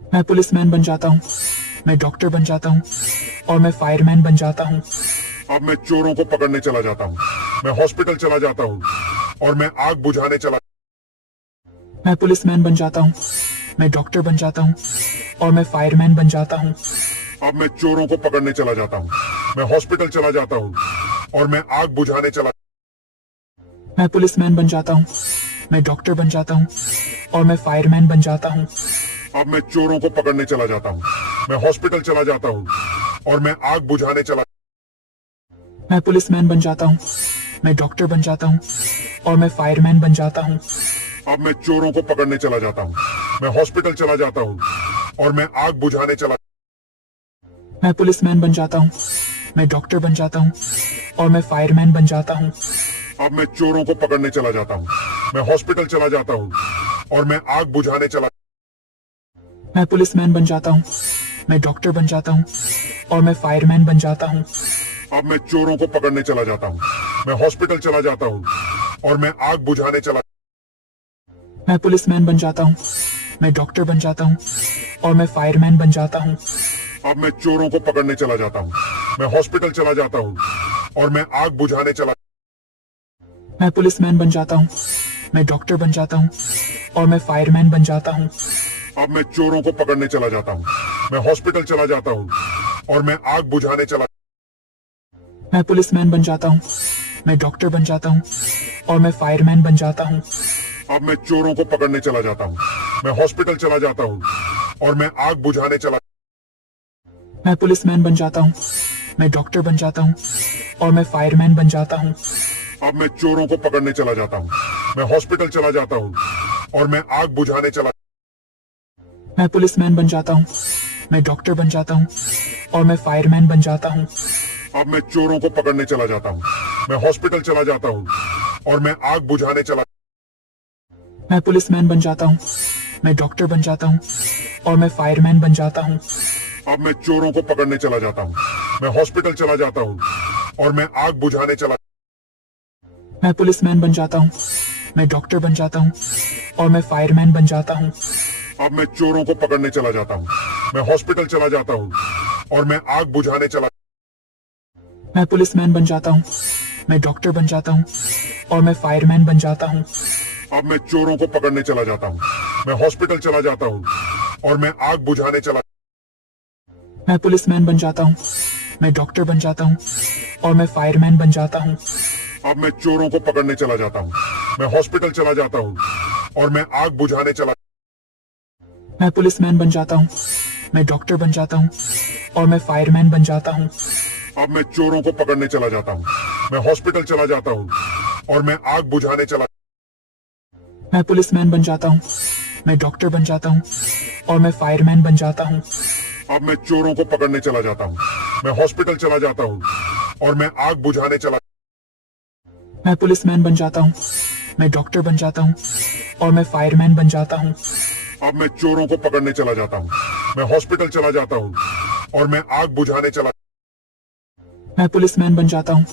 मैं पुलिसमैन बन जाता हूँ, मैं डॉक्टर बन जाता हूँ और मैं फायरमैन बन जाता हूँ। अब मैं चोरों को पकड़ने चला जाता हूँ। मैं हॉस्पिटल चला जाता हूँ और मैं आग बुझाने चला मैं पुलिसमैन बन जाता हूँ, मैं डॉक्टर बन जाता हूँ और मैं फायरमैन बन जाता हूँ। अब मैं चोरों को पकड़ने चला जाता हूँ। मैं हॉस्पिटल चला जाता हूँ और मैं आग बुझाने चला मैं पुलिसमैन बन जाता हूँ, मैं डॉक्टर बन जाता हूँ और मैं फायरमैन बन जाता हूँ। अब मैं चोरों को पकड़ने चला जाता हूँ। मैं हॉस्पिटल चला जाता हूँ और मैं आग बुझाने चला मैं पुलिसमैन बन जाता हूँ, मैं डॉक्टर बन जाता हूँ और मैं फायरमैन बन जाता हूँ। अब मैं चोरों को पकड़ने चला जाता हूँ। मैं हॉस्पिटल चला जाता हूँ और मैं आग बुझाने चला मैं पुलिसमैन बन जाता हूँ, मैं डॉक्टर बन जाता हूँ और मैं फायरमैन बन जाता हूँ। अब मैं चोरों को पकड़ने चला जाता हूँ। मैं हॉस्पिटल चला जाता हूँ और मैं आग बुझाने चला मैं पुलिसमैन बन जाता हूँ, मैं डॉक्टर बन जाता हूँ और मैं फायरमैन बन जाता हूँ। अब मैं चोरों को पकड़ने चला जाता हूँ। मैं हॉस्पिटल चला जाता हूँ और मैं आग बुझाने चला मैं पुलिसमैन बन जाता हूँ, मैं डॉक्टर बन जाता हूँ और मैं फायरमैन बन जाता हूँ। अब मैं चोरों को पकड़ने चला जाता हूँ। मैं हॉस्पिटल चला जाता हूँ और मैं आग बुझाने चला मैं पुलिसमैन बन जाता हूँ, मैं डॉक्टर बन जाता हूँ और मैं फायरमैन बन जाता हूँ। अब मैं चोरों को पकड़ने चला जाता हूँ। मैं हॉस्पिटल चला जाता हूँ और मैं आग बुझाने चला मैं पुलिसमैन बन जाता हूँ, मैं डॉक्टर बन जाता हूँ और मैं फायरमैन बन जाता हूँ। अब मैं चोरों को पकड़ने चला जाता हूँ। मैं हॉस्पिटल चला जाता हूँ और मैं आग बुझाने चला मैं पुलिसमैन बन जाता हूँ, मैं डॉक्टर बन जाता हूँ और मैं फायरमैन बन जाता हूँ। अब मैं चोरों को पकड़ने चला जाता हूँ। मैं हॉस्पिटल चला जाता हूँ और मैं आग बुझाने चला मैं पुलिसमैन बन जाता हूँ, मैं डॉक्टर बन जाता हूँ और मैं फायरमैन बन जाता हूँ। अब मैं चोरों को पकड़ने चला जाता हूँ। मैं हॉस्पिटल चला जाता हूँ और मैं आग बुझाने चला मैं पुलिसमैन बन जाता हूँ, मैं डॉक्टर बन जाता हूँ और मैं फायरमैन बन जाता हूँ। अब मैं चोरों को पकड़ने चला जाता हूँ। मैं हॉस्पिटल चला जाता हूँ और मैं आग बुझाने चला मैं पुलिसमैन बन जाता हूँ, मैं डॉक्टर बन जाता हूँ और मैं फायरमैन बन जाता हूँ। अब मैं चोरों को पकड़ने चला जाता हूँ। मैं हॉस्पिटल चला जाता हूँ और मैं आग बुझाने चला मैं पुलिसमैन बन जाता हूँ, मैं डॉक्टर बन जाता हूँ और मैं फायरमैन बन जाता हूँ। अब मैं चोरों को पकड़ने चला जाता हूँ। मैं हॉस्पिटल चला जाता हूँ और मैं आग बुझाने चला मैं पुलिसमैन बन जाता हूँ, मैं डॉक्टर बन जाता हूँ और मैं फायरमैन बन जाता हूँ। अब मैं चोरों को पकड़ने चला जाता हूँ। मैं हॉस्पिटल चला जाता हूँ और मैं आग बुझाने चला। मैं पुलिसमैन बन जाता हूँ, मैं डॉक्टर बन जाता हूँ और मैं फायरमैन बन जाता हूँ। अब मैं चोरों को पकड़ने चला जाता हूँ। मैं हॉस्पिटल चला जाता हूँ और मैं आग बुझाने चला। मैं पुलिसमैन बन जाता हूँ, मैं डॉक्टर बन जाता हूँ और मैं फायरमैन बन जाता हूँ। अब मैं चोरों को पकड़ने चला जाता हूँ। मैं हॉस्पिटल चला जाता हूँ और मैं आग बुझाने चला। मैं पुलिसमैन बन जाता हूँ, मैं डॉक्टर बन जाता हूँ और मैं फायरमैन बन जाता हूँ। अब मैं चोरों को पकड़ने चला जाता हूँ। मैं हॉस्पिटल चला जाता हूँ और मैं आग बुझाने चला। मैं पुलिसमैन बन जाता हूँ,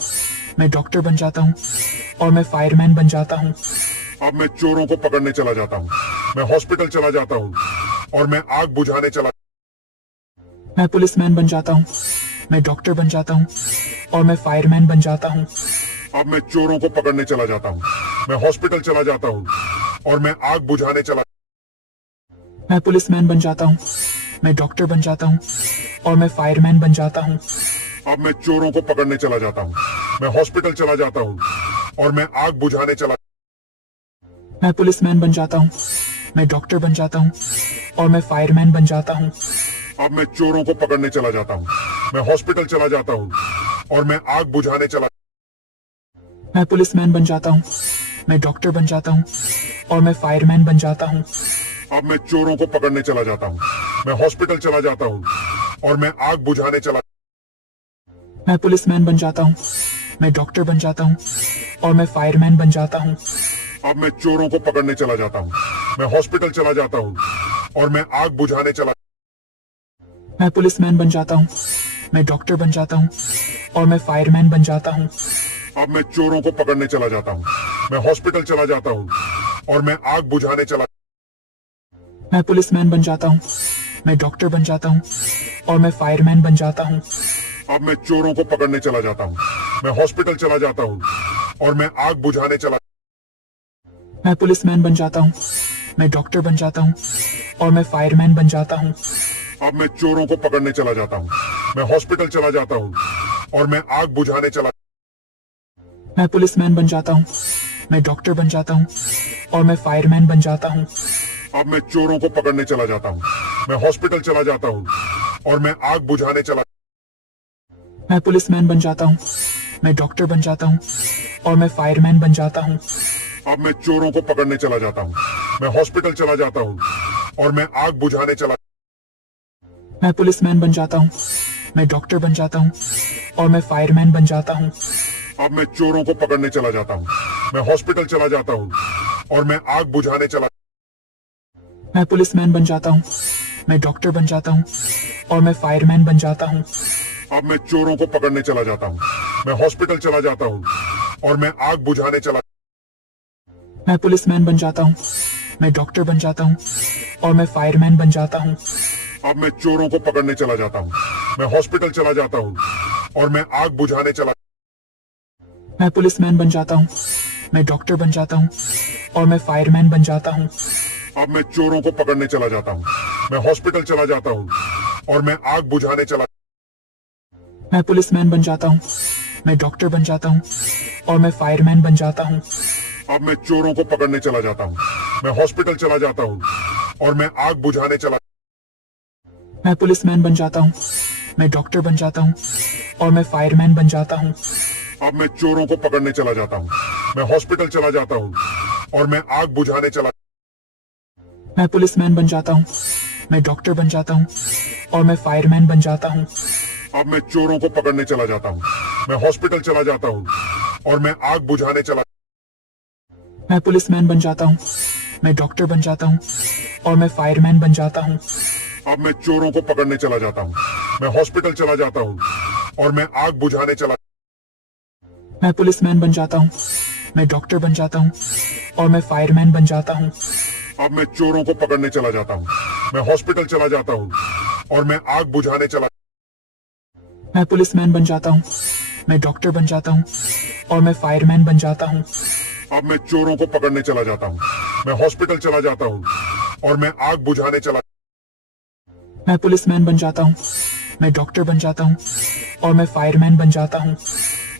मैं डॉक्टर बन जाता हूँ और मैं फायरमैन बन जाता हूँ। अब मैं चोरों को पकड़ने चला जाता हूँ। मैं हॉस्पिटल चला जाता हूँ और मैं आग बुझाने चला। मैं पुलिसमैन बन जाता हूँ, मैं डॉक्टर बन जाता हूँ और मैं फायरमैन बन जाता हूँ। अब मैं चोरों को पकड़ने चला जाता हूँ। मैं हॉस्पिटल चला जाता हूँ और मैं आग बुझाने चला। मैं पुलिसमैन बन जाता हूँ, मैं डॉक्टर बन जाता हूँ और मैं फायरमैन बन जाता हूँ। अब मैं चोरों को पकड़ने चला जाता हूँ। मैं हॉस्पिटल चला जाता हूँ और मैं आग बुझाने चला। मैं पुलिसमैन बन जाता हूँ, मैं डॉक्टर बन जाता हूँ और मैं फायरमैन बन जाता हूँ। अब मैं चोरों को पकड़ने चला जाता हूँ। मैं हॉस्पिटल चला जाता हूँ और मैं आग बुझाने चला। मैं पुलिसमैन बन जाता हूँ, मैं डॉक्टर बन जाता हूँ और मैं फायरमैन बन जाता हूँ। अब मैं चोरों को पकड़ने चला जाता हूँ। मैं हॉस्पिटल चला जाता हूँ और मैं आग बुझाने चला। मैं पुलिसमैन बन जाता हूँ, मैं डॉक्टर बन जाता हूँ और मैं फायरमैन बन जाता हूँ। अब मैं चोरों को पकड़ने चला जाता हूँ। मैं हॉस्पिटल चला जाता हूँ और मैं आग बुझाने चला। मैं पुलिसमैन बन जाता हूँ, मैं डॉक्टर बन जाता हूँ और मैं फायरमैन बन जाता हूँ। अब मैं चोरों को पकड़ने चला जाता हूँ। मैं हॉस्पिटल चला जाता हूँ और मैं आग बुझाने चला। मैं पुलिसमैन बन जाता हूँ, मैं डॉक्टर बन जाता हूँ और मैं फायरमैन बन जाता हूँ। अब मैं चोरों को पकड़ने चला जाता हूँ। मैं हॉस्पिटल चला जाता हूँ और मैं आग बुझाने चला। मैं पुलिसमैन बन जाता हूँ, मैं डॉक्टर बन जाता हूँ और मैं फायरमैन बन जाता हूँ। अब मैं चोरों को पकड़ने चला जाता हूँ। मैं हॉस्पिटल चला जाता हूँ और मैं आग बुझाने चला। मैं पुलिसमैन बन जाता हूँ, मैं डॉक्टर बन जाता हूँ और मैं फायरमैन बन जाता हूँ। अब मैं चोरों को पकड़ने चला जाता हूँ। मैं हॉस्पिटल चला जाता हूँ और मैं आग बुझाने चला। मैं पुलिसमैन बन जाता हूँ, मैं डॉक्टर बन जाता हूँ और मैं फायरमैन बन जाता हूँ। अब मैं चोरों को पकड़ने चला जाता हूँ। मैं हॉस्पिटल चला जाता हूँ और मैं आग बुझाने चला। मैं पुलिसमैन बन जाता हूँ, मैं डॉक्टर बन जाता हूँ और मैं फायरमैन बन जाता हूँ। अब मैं चोरों को पकड़ने चला जाता हूँ। मैं हॉस्पिटल चला जाता हूँ और मैं आग बुझाने चला। मैं पुलिसमैन बन जाता हूँ, मैं डॉक्टर बन जाता हूँ और मैं फायरमैन बन जाता हूँ। अब मैं चोरों को पकड़ने चला जाता हूँ। मैं हॉस्पिटल चला जाता हूँ और मैं आग बुझाने चला। मैं पुलिसमैन बन जाता हूँ, मैं डॉक्टर बन जाता हूँ और मैं फायरमैन बन जाता हूँ। अब मैं चोरों को पकड़ने चला जाता हूँ। मैं हॉस्पिटल चला जाता हूँ और मैं आग बुझाने चला। मैं पुलिसमैन बन जाता हूँ, मैं डॉक्टर बन जाता हूँ और मैं फायरमैन बन जाता हूँ। अब मैं चोरों को पकड़ने चला जाता हूँ। मैं हॉस्पिटल चला जाता हूँ और मैं आग बुझाने चला। मैं पुलिसमैन बन जाता हूँ, मैं डॉक्टर बन जाता हूँ और मैं फायरमैन बन जाता हूँ। अब मैं चोरों को पकड़ने चला जाता हूँ। मैं हॉस्पिटल चला जाता हूँ और मैं आग बुझाने चला। मैं पुलिसमैन बन जाता हूँ, मैं डॉक्टर बन जाता हूँ और मैं फायरमैन बन जाता हूँ। अब मैं चोरों को पकड़ने चला जाता हूँ। मैं हॉस्पिटल चला जाता हूँ और मैं आग बुझाने चला। मैं पुलिसमैन बन जाता हूँ, मैं डॉक्टर बन जाता हूँ और मैं फायरमैन बन जाता हूँ। अब मैं चोरों को पकड़ने चला जाता हूँ। मैं हॉस्पिटल चला जाता हूँ और मैं आग बुझाने चला। मैं पुलिसमैन बन जाता हूँ, मैं डॉक्टर बन जाता हूँ और मैं फायरमैन बन जाता हूँ। अब मैं चोरों को पकड़ने चला जाता हूँ। मैं हॉस्पिटल चला जाता हूँ और मैं आग बुझाने चला। मैं पुलिसमैन बन जाता हूँ, मैं डॉक्टर बन जाता हूँ और मैं फायरमैन बन जाता हूँ। अब मैं चोरों को पकड़ने चला जाता हूँ। मैं हॉस्पिटल चला जाता हूँ और मैं आग बुझाने चला। मैं पुलिसमैन बन जाता हूँ, मैं डॉक्टर बन जाता हूँ और मैं फायरमैन बन जाता हूँ। अब मैं चोरों को पकड़ने चला जाता हूँ। मैं हॉस्पिटल चला जाता हूँ और मैं आग बुझाने चला। मैं पुलिसमैन बन जाता हूँ, मैं डॉक्टर बन जाता हूँ और मैं फायरमैन बन जाता हूँ।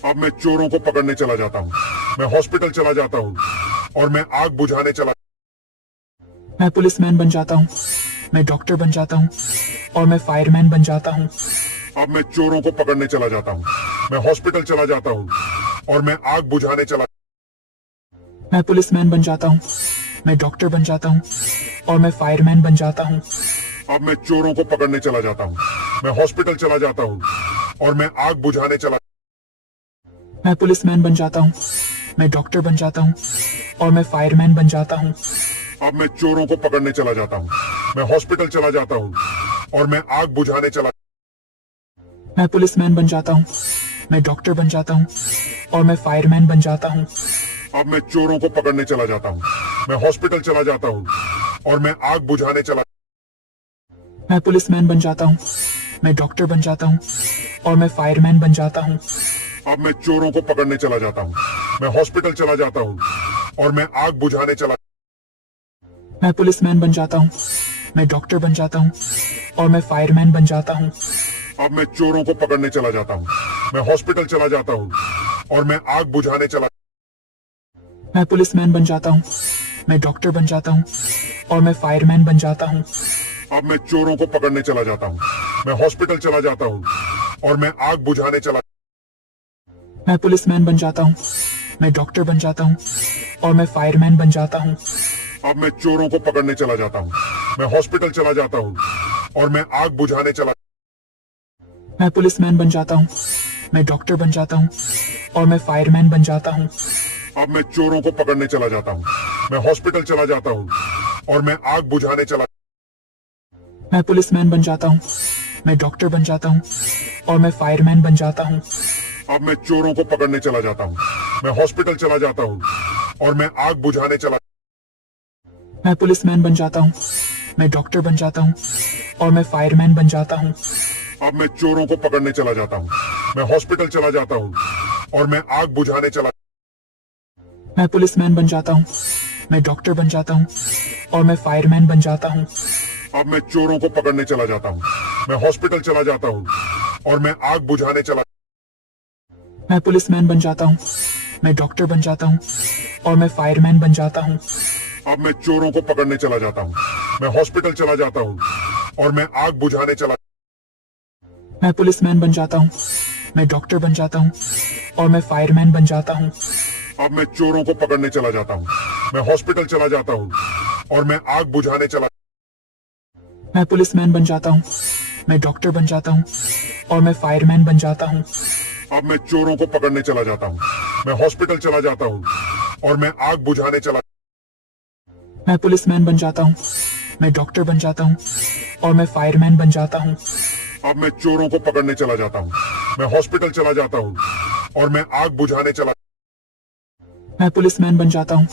अब मैं चोरों को पकड़ने चला जाता हूँ। मैं हॉस्पिटल चला जाता हूँ और मैं आग बुझाने चला। मैं पुलिसमैन बन जाता हूँ, मैं डॉक्टर बन जाता हूँ और मैं फायरमैन बन जाता हूँ। अब मैं चोरों को पकड़ने चला जाता हूँ। मैं हॉस्पिटल चला जाता हूँ और मैं आग बुझाने चला। मैं पुलिसमैन बन जाता हूँ, मैं डॉक्टर बन जाता हूँ और मैं फायरमैन बन जाता हूँ। अब मैं चोरों को पकड़ने चला जाता हूँ। मैं हॉस्पिटल चला जाता हूँ और मैं आग बुझाने चला। मैं पुलिसमैन बन जाता हूँ, मैं डॉक्टर बन जाता हूँ और मैं फायरमैन बन जाता हूँ। अब मैं चोरों को पकड़ने चला जाता हूँ। मैं हॉस्पिटल चला जाता हूँ और मैं आग बुझाने चला। मैं पुलिसमैन बन जाता हूँ, मैं डॉक्टर बन जाता हूँ और मैं फायरमैन बन जाता हूँ। अब मैं चोरों को पकड़ने चला जाता हूँ। मैं हॉस्पिटल चला जाता हूँ और मैं आग बुझाने चला। मैं पुलिसमैन बन जाता हूँ, मैं डॉक्टर बन जाता हूँ और मैं फायरमैन बन जाता हूँ। अब मैं चोरों को पकड़ने चला जाता हूँ। मैं हॉस्पिटल चला जाता हूँ और मैं आग बुझाने चला। मैं पुलिसमैन बन जाता हूँ, मैं डॉक्टर बन जाता हूँ और मैं फायरमैन बन जाता हूँ। अब मैं चोरों को पकड़ने चला जाता हूँ। मैं हॉस्पिटल चला जाता हूँ और मैं आग बुझाने चला। मैं पुलिसमैन बन जाता हूँ, मैं डॉक्टर बन जाता हूँ और मैं फायरमैन बन जाता हूँ। अब मैं चोरों को पकड़ने चला जाता हूँ। मैं हॉस्पिटल चला जाता हूँ और मैं आग बुझाने चला। मैं पुलिसमैन बन जाता हूँ, मैं डॉक्टर बन जाता हूँ और मैं फायरमैन बन जाता हूँ। अब मैं चोरों को पकड़ने चला जाता हूँ। मैं हॉस्पिटल चला जाता हूँ और मैं आग बुझाने चला। मैं पुलिसमैन बन जाता हूँ, मैं डॉक्टर बन जाता हूँ और मैं फायरमैन बन जाता हूँ। अब मैं चोरों को पकड़ने चला जाता हूँ। मैं हॉस्पिटल चला जाता हूँ और मैं आग बुझाने चला। मैं पुलिसमैन बन जाता हूँ, मैं डॉक्टर बन जाता हूँ और मैं फायरमैन बन जाता हूँ। अब मैं चोरों को पकड़ने चला जाता हूँ। मैं हॉस्पिटल चला जाता हूँ और मैं आग बुझाने चला। मैं पुलिसमैन बन जाता हूँ, मैं डॉक्टर बन जाता हूँ और मैं फायरमैन बन जाता हूँ। अब मैं चोरों को पकड़ने चला जाता हूँ। मैं हॉस्पिटल चला जाता हूँ और मैं आग बुझाने चला। मैं पुलिसमैन बन जाता हूँ, मैं डॉक्टर बन जाता हूँ और मैं फायरमैन बन जाता हूँ। अब मैं चोरों को पकड़ने चला जाता हूँ। मैं हॉस्पिटल चला जाता हूँ और मैं आग बुझाने चला। मैं पुलिसमैन बन जाता हूँ, मैं डॉक्टर बन जाता हूँ और मैं फायरमैन बन जाता हूँ। अब मैं चोरों को पकड़ने चला जाता हूँ। मैं हॉस्पिटल चला जाता हूँ और मैं आग बुझाने चला। मैं पुलिसमैन बन जाता हूँ, मैं डॉक्टर बन जाता हूँ और मैं फायरमैन बन जाता हूँ। अब मैं चोरों को पकड़ने चला जाता हूँ। मैं हॉस्पिटल चला जाता हूँ और मैं आग बुझाने चला। मैं पुलिसमैन बन जाता हूँ, मैं डॉक्टर बन जाता हूँ और मैं फायरमैन बन जाता हूँ। अब मैं चोरों को पकड़ने चला जाता हूँ। मैं हॉस्पिटल चला जाता हूँ और मैं आग बुझाने चला। मैं पुलिसमैन बन जाता हूँ, मैं डॉक्टर बन जाता हूँ और मैं फायरमैन बन जाता हूँ। अब मैं चोरों को पकड़ने चला जाता हूँ। मैं हॉस्पिटल चला जाता हूँ और मैं आग बुझाने चला। मैं पुलिसमैन बन जाता हूँ,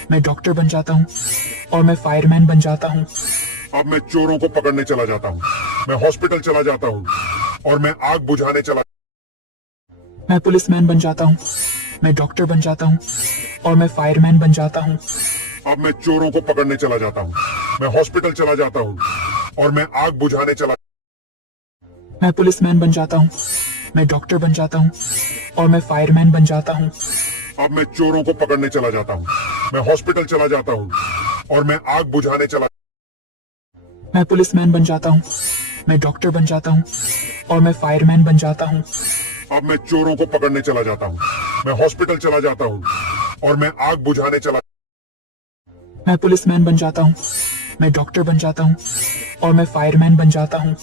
मैं डॉक्टर बन जाता हूँ और मैं फायरमैन बन जाता हूँ। अब मैं चोरों को पकड़ने चला जाता हूँ। मैं हॉस्पिटल चला जाता हूँ और मैं आग बुझाने चला। मैं पुलिसमैन बन जाता हूँ, मैं डॉक्टर बन जाता हूँ और मैं फायरमैन बन जाता हूँ। अब मैं चोरों को पकड़ने चला जाता हूँ। मैं हॉस्पिटल चला जाता हूँ और मैं आग बुझाने चला। मैं पुलिसमैन बन जाता हूँ, मैं डॉक्टर बन जाता हूँ और मैं फायरमैन बन जाता हूँ। अब मैं चोरों को पकड़ने चला जाता हूँ। मैं हॉस्पिटल चला जाता हूँ और मैं आग बुझाने चला। मैं पुलिसमैन बन जाता हूँ, मैं डॉक्टर बन जाता हूँ और मैं फायरमैन बन जाता हूँ। अब मैं चोरों को पकड़ने चला जाता हूँ। मैं हॉस्पिटल चला जाता हूँ और मैं आग बुझाने चला। मैं पुलिसमैन बन जाता हूँ, मैं डॉक्टर बन जाता हूँ और मैं फायरमैन बन जाता हूँ।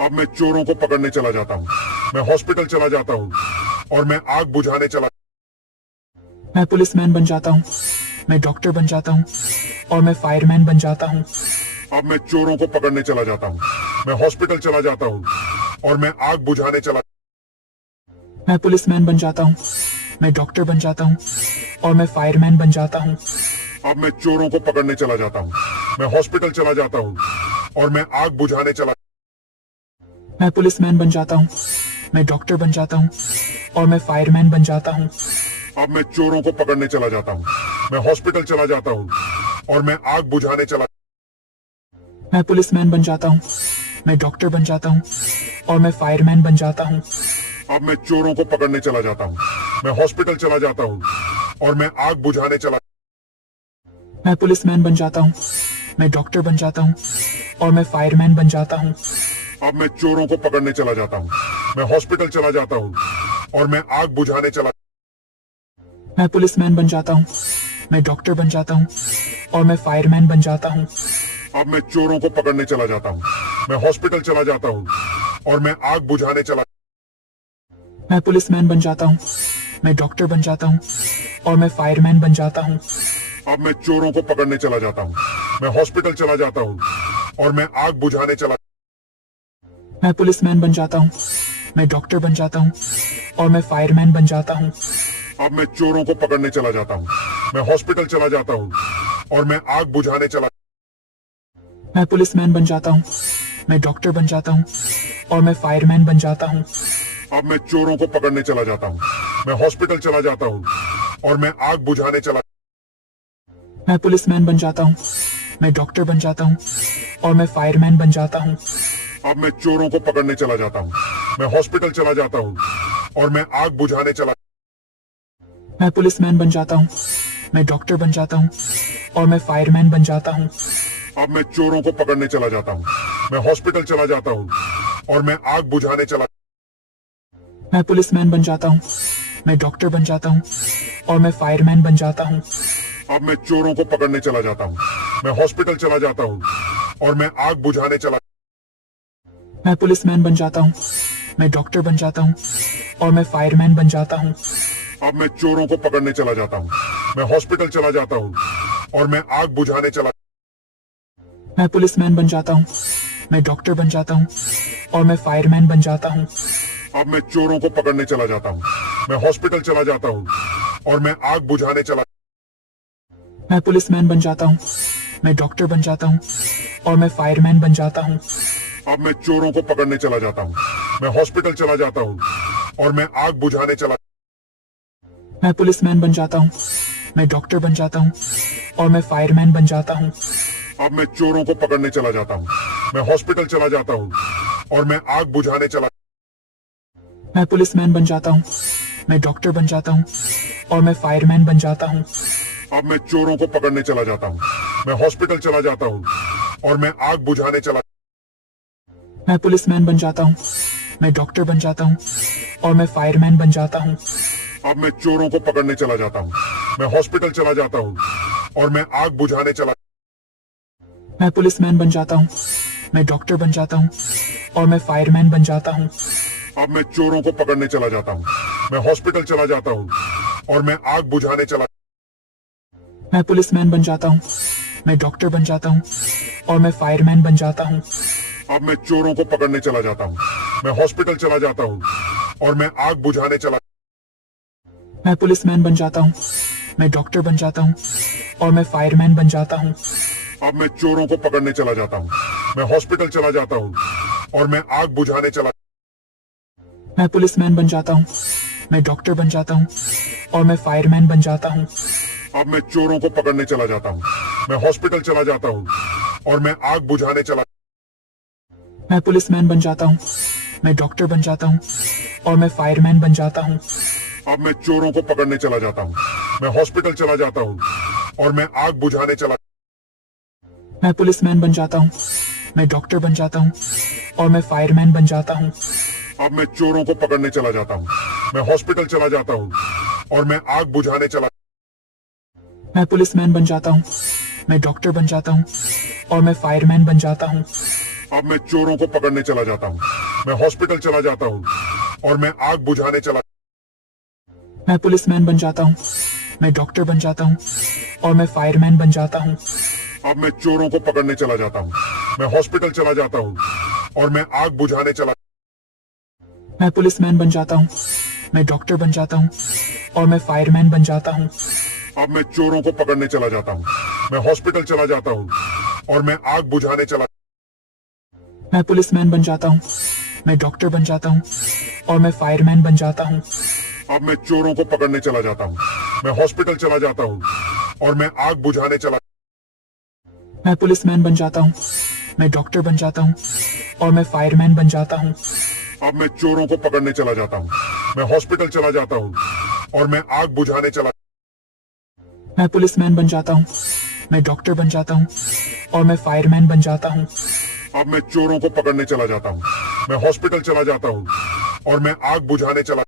अब मैं चोरों को पकड़ने चला जाता हूँ। मैं हॉस्पिटल चला जाता हूँ और मैं आग बुझाने चला। मैं पुलिसमैन बन जाता हूँ, मैं डॉक्टर बन जाता हूँ और मैं फायरमैन बन जाता हूँ। अब मैं चोरों को पकड़ने चला जाता हूँ। मैं हॉस्पिटल चला जाता हूँ और मैं आग बुझाने चला। मैं पुलिसमैन बन जाता हूँ, मैं डॉक्टर बन जाता हूँ और मैं फायरमैन बन जाता हूँ। अब मैं चोरों को पकड़ने चला जाता हूँ। मैं हॉस्पिटल चला जाता हूँ और मैं आग बुझाने चला। मैं पुलिसमैन बन जाता हूँ, मैं डॉक्टर बन जाता हूँ और मैं फायरमैन बन जाता हूँ। अब मैं चोरों को पकड़ने चला जाता हूँ। मैं हॉस्पिटल चला जाता हूँ और मैं आग बुझाने चला। मैं पुलिसमैन बन जाता हूँ, मैं डॉक्टर बन जाता हूँ और मैं फायरमैन बन जाता हूँ। अब मैं चोरों को पकड़ने चला जाता हूँ। मैं हॉस्पिटल चला जाता हूँ और मैं आग बुझाने चला मैं पुलिसमैन बन जाता हूँ, मैं डॉक्टर बन जाता हूँ और मैं फायरमैन बन जाता हूँ। अब मैं चोरों को पकड़ने चला जाता हूँ। मैं हॉस्पिटल चला जाता हूँ और मैं आग बुझाने चला मैं पुलिसमैन बन जाता हूँ, मैं डॉक्टर बन जाता हूँ और मैं फायरमैन बन जाता हूँ। अब मैं चोरों को पकड़ने चला जाता हूँ। मैं हॉस्पिटल चला जाता हूँ और मैं आग बुझाने चला मैं पुलिसमैन बन जाता हूँ, मैं डॉक्टर बन जाता हूँ और मैं फायरमैन बन जाता हूँ। अब मैं चोरों को पकड़ने चला जाता हूँ। मैं हॉस्पिटल चला जाता हूँ और मैं आग बुझाने चला मैं पुलिसमैन बन जाता हूँ, मैं डॉक्टर बन जाता हूँ और मैं फायरमैन बन जाता हूँ। अब मैं चोरों को पकड़ने चला जाता हूँ। मैं हॉस्पिटल चला जाता हूँ और मैं आग बुझाने चला मैं पुलिसमैन बन जाता हूँ, मैं डॉक्टर बन जाता हूँ और मैं फायरमैन बन जाता हूँ। अब मैं चोरों को पकड़ने चला जाता हूँ। मैं हॉस्पिटल चला जाता हूँ और मैं आग बुझाने चला मैं पुलिसमैन बन जाता हूँ, मैं डॉक्टर बन जाता हूँ और मैं फायरमैन बन जाता हूँ। अब मैं चोरों को पकड़ने चला जाता हूँ। मैं हॉस्पिटल चला जाता हूँ और मैं आग बुझाने चला मैं पुलिसमैन बन जाता हूँ, मैं डॉक्टर बन जाता हूँ और मैं फायरमैन बन जाता हूँ। अब मैं चोरों को पकड़ने चला जाता हूँ। मैं हॉस्पिटल चला जाता हूँ और मैं आग बुझाने चला मैं पुलिसमैन बन जाता हूँ, मैं डॉक्टर बन जाता हूँ और मैं फायरमैन बन जाता हूँ। अब मैं चोरों को पकड़ने चला जाता हूँ। मैं हॉस्पिटल चला जाता हूँ और मैं आग बुझाने चला मैं पुलिसमैन बन जाता हूँ, मैं डॉक्टर बन जाता हूँ और मैं फायरमैन बन जाता हूँ। अब मैं चोरों को पकड़ने चला जाता हूँ। मैं हॉस्पिटल चला जाता हूँ और मैं आग बुझाने चला मैं पुलिसमैन बन जाता हूँ, मैं डॉक्टर बन जाता हूँ और मैं फायरमैन बन जाता हूँ। अब मैं चोरों को पकड़ने चला जाता हूँ। मैं हॉस्पिटल चला जाता हूँ और मैं आग बुझाने चला मैं पुलिसमैन बन जाता हूँ, मैं डॉक्टर बन जाता हूँ और मैं फायरमैन बन जाता हूँ। अब मैं चोरों को पकड़ने चला जाता हूँ। मैं हॉस्पिटल चला जाता हूँ और मैं आग बुझाने चला मैं पुलिसमैन बन जाता हूँ, मैं डॉक्टर बन जाता हूँ और मैं फायरमैन बन जाता हूँ। अब मैं चोरों को पकड़ने चला जाता हूँ। मैं हॉस्पिटल चला जाता हूँ और मैं आग बुझाने चला मैं पुलिसमैन बन जाता हूँ, मैं डॉक्टर बन जाता हूँ और मैं फायरमैन बन जाता हूँ। अब मैं चोरों को पकड़ने चला जाता हूँ। मैं हॉस्पिटल चला जाता हूँ और मैं आग बुझाने चला मैं पुलिसमैन बन जाता हूँ, मैं डॉक्टर बन जाता हूँ और मैं फायरमैन बन जाता हूँ। अब मैं चोरों को पकड़ने चला जाता हूँ। मैं हॉस्पिटल चला जाता हूँ और मैं आग बुझाने चला मैं पुलिसमैन बन जाता हूँ, मैं डॉक्टर बन जाता हूँ और मैं फायरमैन बन जाता हूँ। अब मैं चोरों को पकड़ने चला जाता हूँ। मैं हॉस्पिटल चला जाता हूँ और मैं आग बुझाने चला मैं पुलिसमैन बन जाता हूँ, मैं डॉक्टर बन जाता हूँ और मैं फायरमैन बन जाता हूँ। अब मैं चोरों को पकड़ने चला जाता हूँ। मैं हॉस्पिटल चला जाता हूँ और मैं आग बुझाने चला मैं पुलिसमैन बन जाता हूँ, मैं डॉक्टर बन जाता हूँ और मैं फायरमैन बन जाता हूँ। अब मैं चोरों को पकड़ने चला जाता हूँ। मैं हॉस्पिटल चला जाता हूँ और मैं आग बुझाने चला मैं पुलिसमैन बन जाता हूँ, मैं डॉक्टर बन जाता हूँ और मैं फायरमैन बन जाता हूँ। अब मैं चोरों को पकड़ने चला जाता हूँ। मैं हॉस्पिटल चला जाता हूँ और मैं आग बुझाने चला मैं पुलिसमैन बन जाता हूँ, मैं डॉक्टर बन जाता हूँ और मैं फायरमैन बन जाता हूँ। अब मैं चोरों को पकड़ने चला जाता हूँ। मैं हॉस्पिटल चला जाता हूँ और मैं आग बुझाने चला मैं पुलिसमैन बन जाता हूँ, मैं डॉक्टर बन जाता हूँ और मैं फायरमैन बन जाता हूँ। अब मैं चोरों को पकड़ने चला जाता हूँ। मैं हॉस्पिटल चला जाता हूँ और मैं आग बुझाने चला मैं पुलिसमैन बन जाता हूँ, मैं डॉक्टर बन जाता हूँ और मैं फायरमैन बन जाता हूँ। अब मैं चोरों को पकड़ने चला जाता हूँ। मैं हॉस्पिटल चला जाता हूँ और मैं आग बुझाने चला मैं पुलिसमैन बन जाता हूँ, मैं डॉक्टर बन जाता हूँ और मैं फायरमैन बन जाता हूँ। अब मैं चोरों को पकड़ने चला जाता हूँ। मैं हॉस्पिटल चला जाता हूँ और मैं आग बुझाने चला मैं पुलिसमैन बन जाता हूँ, मैं डॉक्टर बन जाता हूँ और मैं फायरमैन बन जाता हूँ। अब मैं चोरों को पकड़ने चला जाता हूँ। मैं हॉस्पिटल चला जाता हूँ और मैं आग बुझाने चला मैं पुलिसमैन बन जाता हूँ, मैं डॉक्टर बन जाता हूँ और मैं फायरमैन बन जाता हूँ। अब मैं चोरों को पकड़ने चला जाता हूँ। मैं हॉस्पिटल चला जाता हूँ और मैं आग बुझाने चला मैं पुलिसमैन बन जाता हूँ, मैं डॉक्टर बन जाता हूँ और मैं फायरमैन बन जाता हूँ। अब मैं चोरों को पकड़ने चला जाता हूँ। मैं हॉस्पिटल चला जाता हूँ और मैं आग बुझाने चला मैं पुलिसमैन बन जाता हूँ, मैं डॉक्टर बन जाता हूँ और मैं फायरमैन बन जाता हूँ। अब मैं चोरों को पकड़ने चला जाता हूँ, मैं हॉस्पिटल चला जाता हूँ और मैं आग बुझाने चला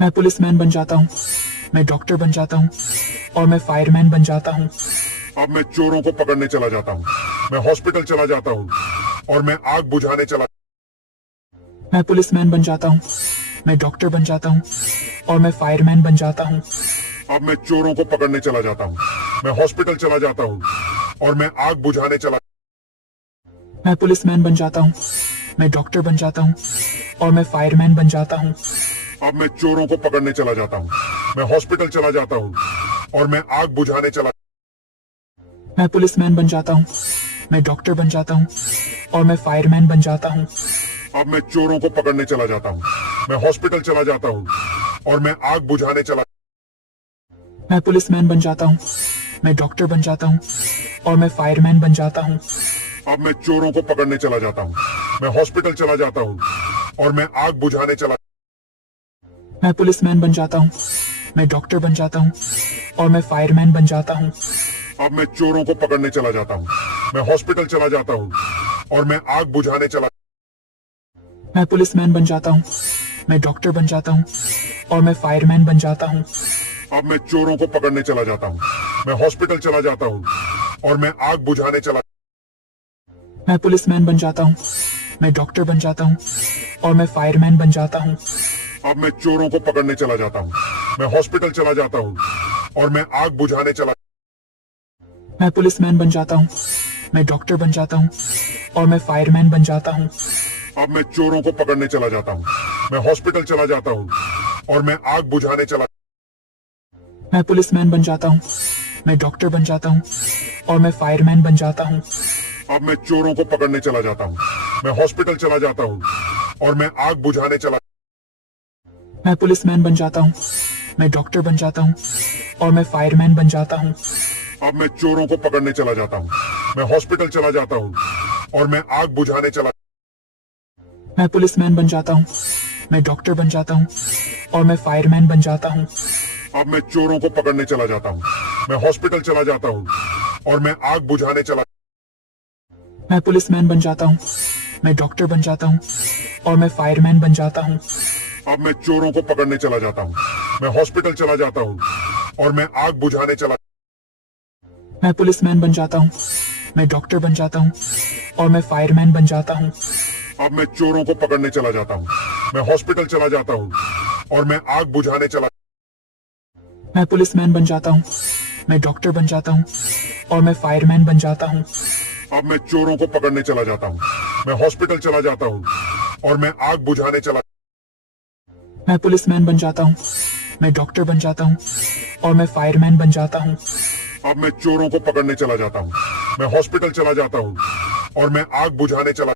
मैं पुलिसमैन बन जाता हूँ, मैं डॉक्टर बन जाता हूँ और मैं फायरमैन बन जाता हूँ। अब मैं चोरों को पकड़ने चला जाता हूँ, मैं हॉस्पिटल चला जाता हूँ और मैं आग बुझाने चला मैं पुलिसमैन बन जाता हूँ, मैं डॉक्टर बन जाता हूँ और मैं फायरमैन बन जाता हूँ। अब मैं चोरों को पकड़ने चला जाता हूँ, मैं हॉस्पिटल चला जाता हूँ और मैं आग बुझाने चला मैं पुलिसमैन बन जाता हूँ, मैं डॉक्टर बन जाता हूँ और मैं फायरमैन बन जाता हूँ। अब मैं चोरों को पकड़ने चला जाता हूँ, मैं हॉस्पिटल चला जाता हूँ और मैं आग बुझाने चला मैं पुलिसमैन बन जाता हूँ, मैं डॉक्टर बन जाता हूँ और मैं फायरमैन बन जाता हूँ। अब मैं चोरों को पकड़ने चला जाता हूँ, मैं हॉस्पिटल चला जाता हूँ और मैं आग बुझाने चला मैं पुलिसमैन बन जाता हूँ, मैं डॉक्टर बन जाता हूँ और मैं फायरमैन बन जाता हूँ। अब मैं चोरों को पकड़ने चला जाता हूँ, मैं हॉस्पिटल चला जाता हूँ और मैं आग बुझाने चला मैं पुलिसमैन बन जाता हूँ, मैं डॉक्टर बन जाता हूँ और मैं फायरमैन बन जाता हूँ। अब मैं चोरों को पकड़ने चला जाता हूँ, मैं हॉस्पिटल चला जाता हूँ और मैं आग बुझाने चला मैं पुलिसमैन बन जाता हूँ, मैं डॉक्टर बन जाता हूँ और मैं फायरमैन बन जाता हूँ। अब मैं चोरों को पकड़ने चला जाता हूँ, मैं हॉस्पिटल चला जाता हूँ और मैं आग बुझाने चला मैं पुलिसमैन बन जाता हूँ, मैं डॉक्टर बन जाता हूँ और मैं फायरमैन बन जाता हूँ। अब मैं चोरों को पकड़ने चला जाता हूँ, मैं हॉस्पिटल चला जाता हूँ और मैं आग बुझाने चला मैं पुलिसमैन बन जाता हूँ, मैं डॉक्टर बन जाता हूँ और मैं फायरमैन बन जाता हूँ। अब मैं चोरों को पकड़ने चला जाता हूँ, मैं हॉस्पिटल चला जाता हूँ और मैं आग बुझाने चला मैं पुलिसमैन बन जाता हूँ, मैं डॉक्टर बन जाता हूँ और मैं फायरमैन बन जाता हूँ। अब मैं चोरों को पकड़ने चला जाता हूँ, मैं हॉस्पिटल चला जाता हूँ और मैं आग बुझाने चला मैं पुलिसमैन बन जाता हूँ, मैं डॉक्टर बन जाता हूँ और मैं फायरमैन बन जाता हूँ। अब मैं चोरों को पकड़ने चला जाता हूँ, मैं हॉस्पिटल चला जाता हूँ और मैं आग बुझाने चला मैं पुलिसमैन बन जाता हूँ, मैं डॉक्टर बन जाता हूँ और मैं फायरमैन बन जाता हूँ। अब मैं चोरों को पकड़ने चला जाता हूँ, मैं हॉस्पिटल चला जाता हूँ और मैं आग बुझाने चला मैं पुलिसमैन बन जाता हूँ, मैं डॉक्टर बन जाता हूँ और मैं फायरमैन बन जाता हूँ। अब मैं चोरों को पकड़ने चला जाता हूँ, मैं हॉस्पिटल चला जाता हूँ और मैं आग बुझाने चला मैं पुलिसमैन बन जाता हूँ, मैं डॉक्टर बन जाता हूँ और मैं फायरमैन बन जाता हूँ। अब मैं चोरों को पकड़ने चला जाता हूँ, मैं हॉस्पिटल चला जाता हूँ और मैं आग बुझाने चला मैं पुलिसमैन बन जाता हूँ, मैं डॉक्टर बन जाता हूँ और मैं फायरमैन बन जाता हूँ। अब मैं चोरों को पकड़ने चला जाता हूँ, मैं हॉस्पिटल चला जाता हूँ और मैं आग बुझाने चला मैं पुलिसमैन बन जाता हूँ, मैं डॉक्टर बन जाता हूँ और मैं फायरमैन बन जाता हूँ। अब मैं चोरों को पकड़ने चला जाता हूँ, मैं हॉस्पिटल चला जाता हूँ और मैं आग बुझाने चला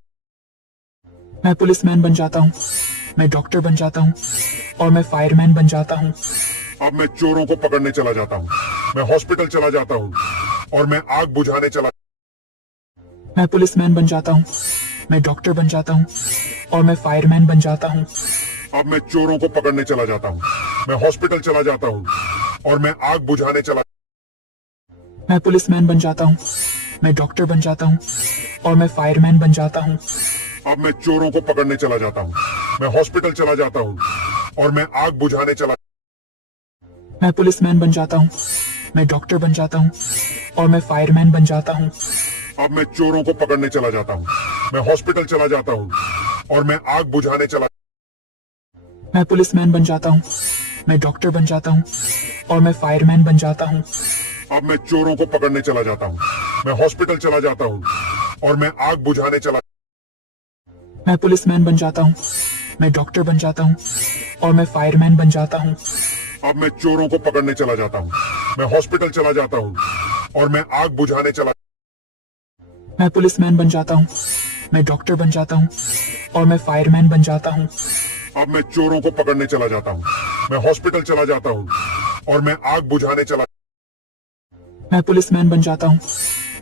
मैं पुलिसमैन बन जाता हूँ, मैं डॉक्टर बन जाता हूँ और मैं फायरमैन बन जाता हूँ। अब मैं चोरों को पकड़ने चला जाता हूँ, मैं हॉस्पिटल चला जाता हूँ और मैं आग बुझाने चला मैं पुलिसमैन बन जाता हूँ, मैं डॉक्टर बन जाता हूँ और मैं फायरमैन बन जाता हूँ। अब मैं चोरों को पकड़ने चला जाता हूँ, मैं हॉस्पिटल चला जाता हूँ और मैं आग बुझाने चला मैं पुलिसमैन बन जाता हूँ, मैं डॉक्टर बन जाता हूँ और मैं फायरमैन बन जाता हूँ। अब मैं चोरों को पकड़ने चला जाता हूँ, मैं हॉस्पिटल चला जाता हूँ और मैं आग बुझाने चला मैं पुलिसमैन बन जाता हूँ, मैं डॉक्टर बन जाता हूँ और मैं फायरमैन बन जाता हूँ। अब मैं चोरों को पकड़ने चला जाता हूँ, मैं हॉस्पिटल चला जाता हूँ और मैं आग बुझाने चला मैं पुलिसमैन बन जाता हूँ, मैं डॉक्टर बन जाता हूँ और मैं फायरमैन बन जाता हूँ। अब मैं चोरों को पकड़ने चला जाता हूँ, मैं हॉस्पिटल चला जाता हूँ और मैं आग बुझाने चला मैं पुलिसमैन बन जाता हूँ, मैं डॉक्टर बन जाता हूँ और मैं फायरमैन बन जाता हूँ। अब मैं चोरों को पकड़ने चला जाता हूँ, मैं हॉस्पिटल चला जाता हूँ और मैं आग बुझाने चला मैं पुलिसमैन बन जाता हूँ, मैं डॉक्टर बन जाता हूँ और मैं फायरमैन बन जाता हूँ। अब मैं चोरों को पकड़ने चला जाता हूँ, मैं हॉस्पिटल चला जाता हूँ और मैं आग बुझाने चला मैं पुलिसमैन बन जाता हूँ,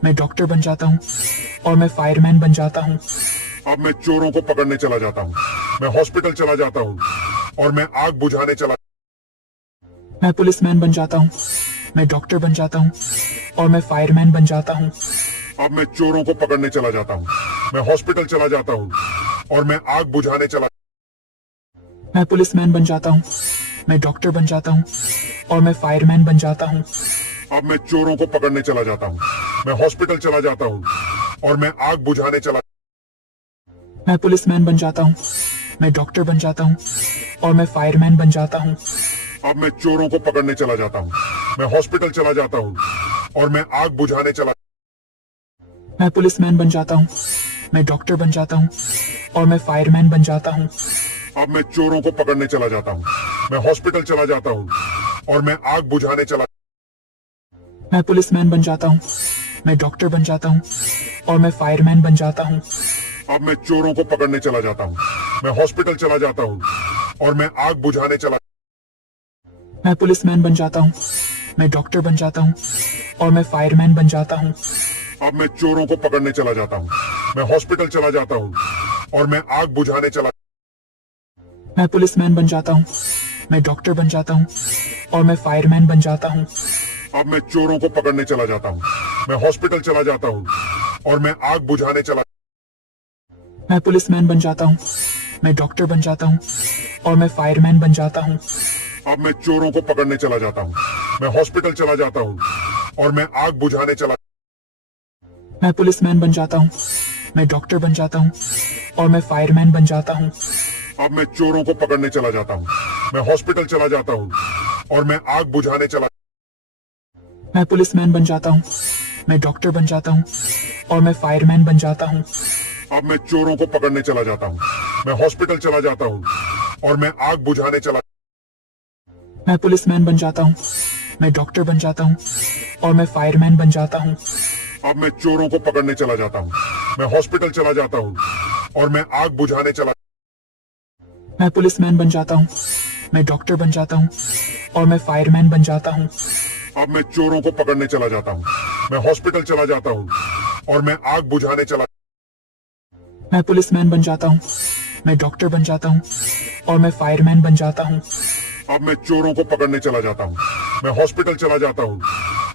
मैं डॉक्टर बन जाता हूँ और मैं फायरमैन बन जाता हूँ। अब मैं चोरों को पकड़ने चला जाता हूँ, मैं हॉस्पिटल चला जाता हूँ और मैं आग बुझाने चला मैं पुलिसमैन बन जाता हूँ, मैं डॉक्टर बन जाता हूँ और मैं फायरमैन बन जाता हूँ। अब मैं चोरों को पकड़ने चला जाता हूँ, मैं हॉस्पिटल चला जाता हूँ और मैं आग बुझाने चला। मैं पुलिसमैन बन जाता हूँ, मैं डॉक्टर बन जाता हूँ और मैं फायरमैन बन जाता हूँ। अब मैं चोरों को पकड़ने चला जाता हूँ, मैं हॉस्पिटल चला जाता हूँ और मैं आग बुझाने चला। मैं पुलिसमैन बन जाता हूँ, मैं डॉक्टर बन जाता हूँ और मैं फायरमैन बन जाता हूँ। अब मैं चोरों को पकड़ने चला जाता हूँ, मैं हॉस्पिटल चला जाता हूँ और मैं आग बुझाने चला। मैं पुलिसमैन बन जाता हूँ, मैं डॉक्टर बन जाता हूँ और मैं फायरमैन बन जाता हूँ। अब मैं चोरों को पकड़ने चला जाता हूँ, मैं हॉस्पिटल चला जाता हूँ और मैं आग बुझाने चला। मैं पुलिसमैन बन जाता हूँ, मैं डॉक्टर बन जाता हूँ और मैं फायरमैन बन जाता हूँ। अब मैं चोरों को पकड़ने चला जाता हूँ, मैं हॉस्पिटल चला जाता हूँ और मैं आग बुझाने चला। मैं पुलिसमैन बन जाता हूँ, मैं डॉक्टर बन जाता हूँ और मैं फायरमैन बन जाता हूँ। अब मैं चोरों को पकड़ने चला जाता हूँ, मैं हॉस्पिटल चला जाता हूँ और मैं आग बुझाने चला। मैं पुलिसमैन बन जाता हूँ, मैं डॉक्टर बन जाता हूँ और मैं फायरमैन बन जाता हूँ। अब मैं चोरों को पकड़ने चला जाता हूँ, मैं हॉस्पिटल चला जाता हूँ और मैं आग बुझाने चला। मैं पुलिसमैन बन जाता हूँ, मैं डॉक्टर बन जाता हूँ और मैं फायरमैन बन जाता हूँ। अब मैं चोरों को पकड़ने चला जाता हूँ, मैं हॉस्पिटल चला जाता हूँ और मैं आग बुझाने चला। मैं पुलिसमैन बन जाता हूँ, मैं डॉक्टर बन जाता हूँ और मैं फायरमैन बन जाता हूँ। अब मैं चोरों को पकड़ने चला जाता हूँ, मैं हॉस्पिटल चला जाता हूँ और मैं आग बुझाने चला। मैं पुलिसमैन बन जाता हूँ, मैं डॉक्टर बन जाता हूँ और मैं फायरमैन बन जाता हूँ। अब मैं चोरों को पकड़ने चला जाता हूँ, मैं हॉस्पिटल चला जाता हूँ और मैं आग बुझाने चला। मैं पुलिसमैन बन जाता हूँ, मैं डॉक्टर बन जाता हूँ और मैं फायरमैन बन जाता हूँ। अब मैं चोरों को पकड़ने चला जाता हूँ, मैं हॉस्पिटल चला जाता हूँ और मैं आग बुझाने चला। मैं पुलिसमैन बन जाता हूँ, मैं डॉक्टर बन जाता हूँ और मैं फायरमैन बन जाता हूँ। अब मैं चोरों को पकड़ने चला जाता हूँ, मैं हॉस्पिटल चला जाता हूँ और मैं आग बुझाने चला। मैं पुलिसमैन बन जाता हूँ, मैं डॉक्टर बन जाता हूँ और मैं फायरमैन बन जाता हूँ। अब मैं चोरों को पकड़ने चला जाता हूँ, मैं हॉस्पिटल चला जाता हूँ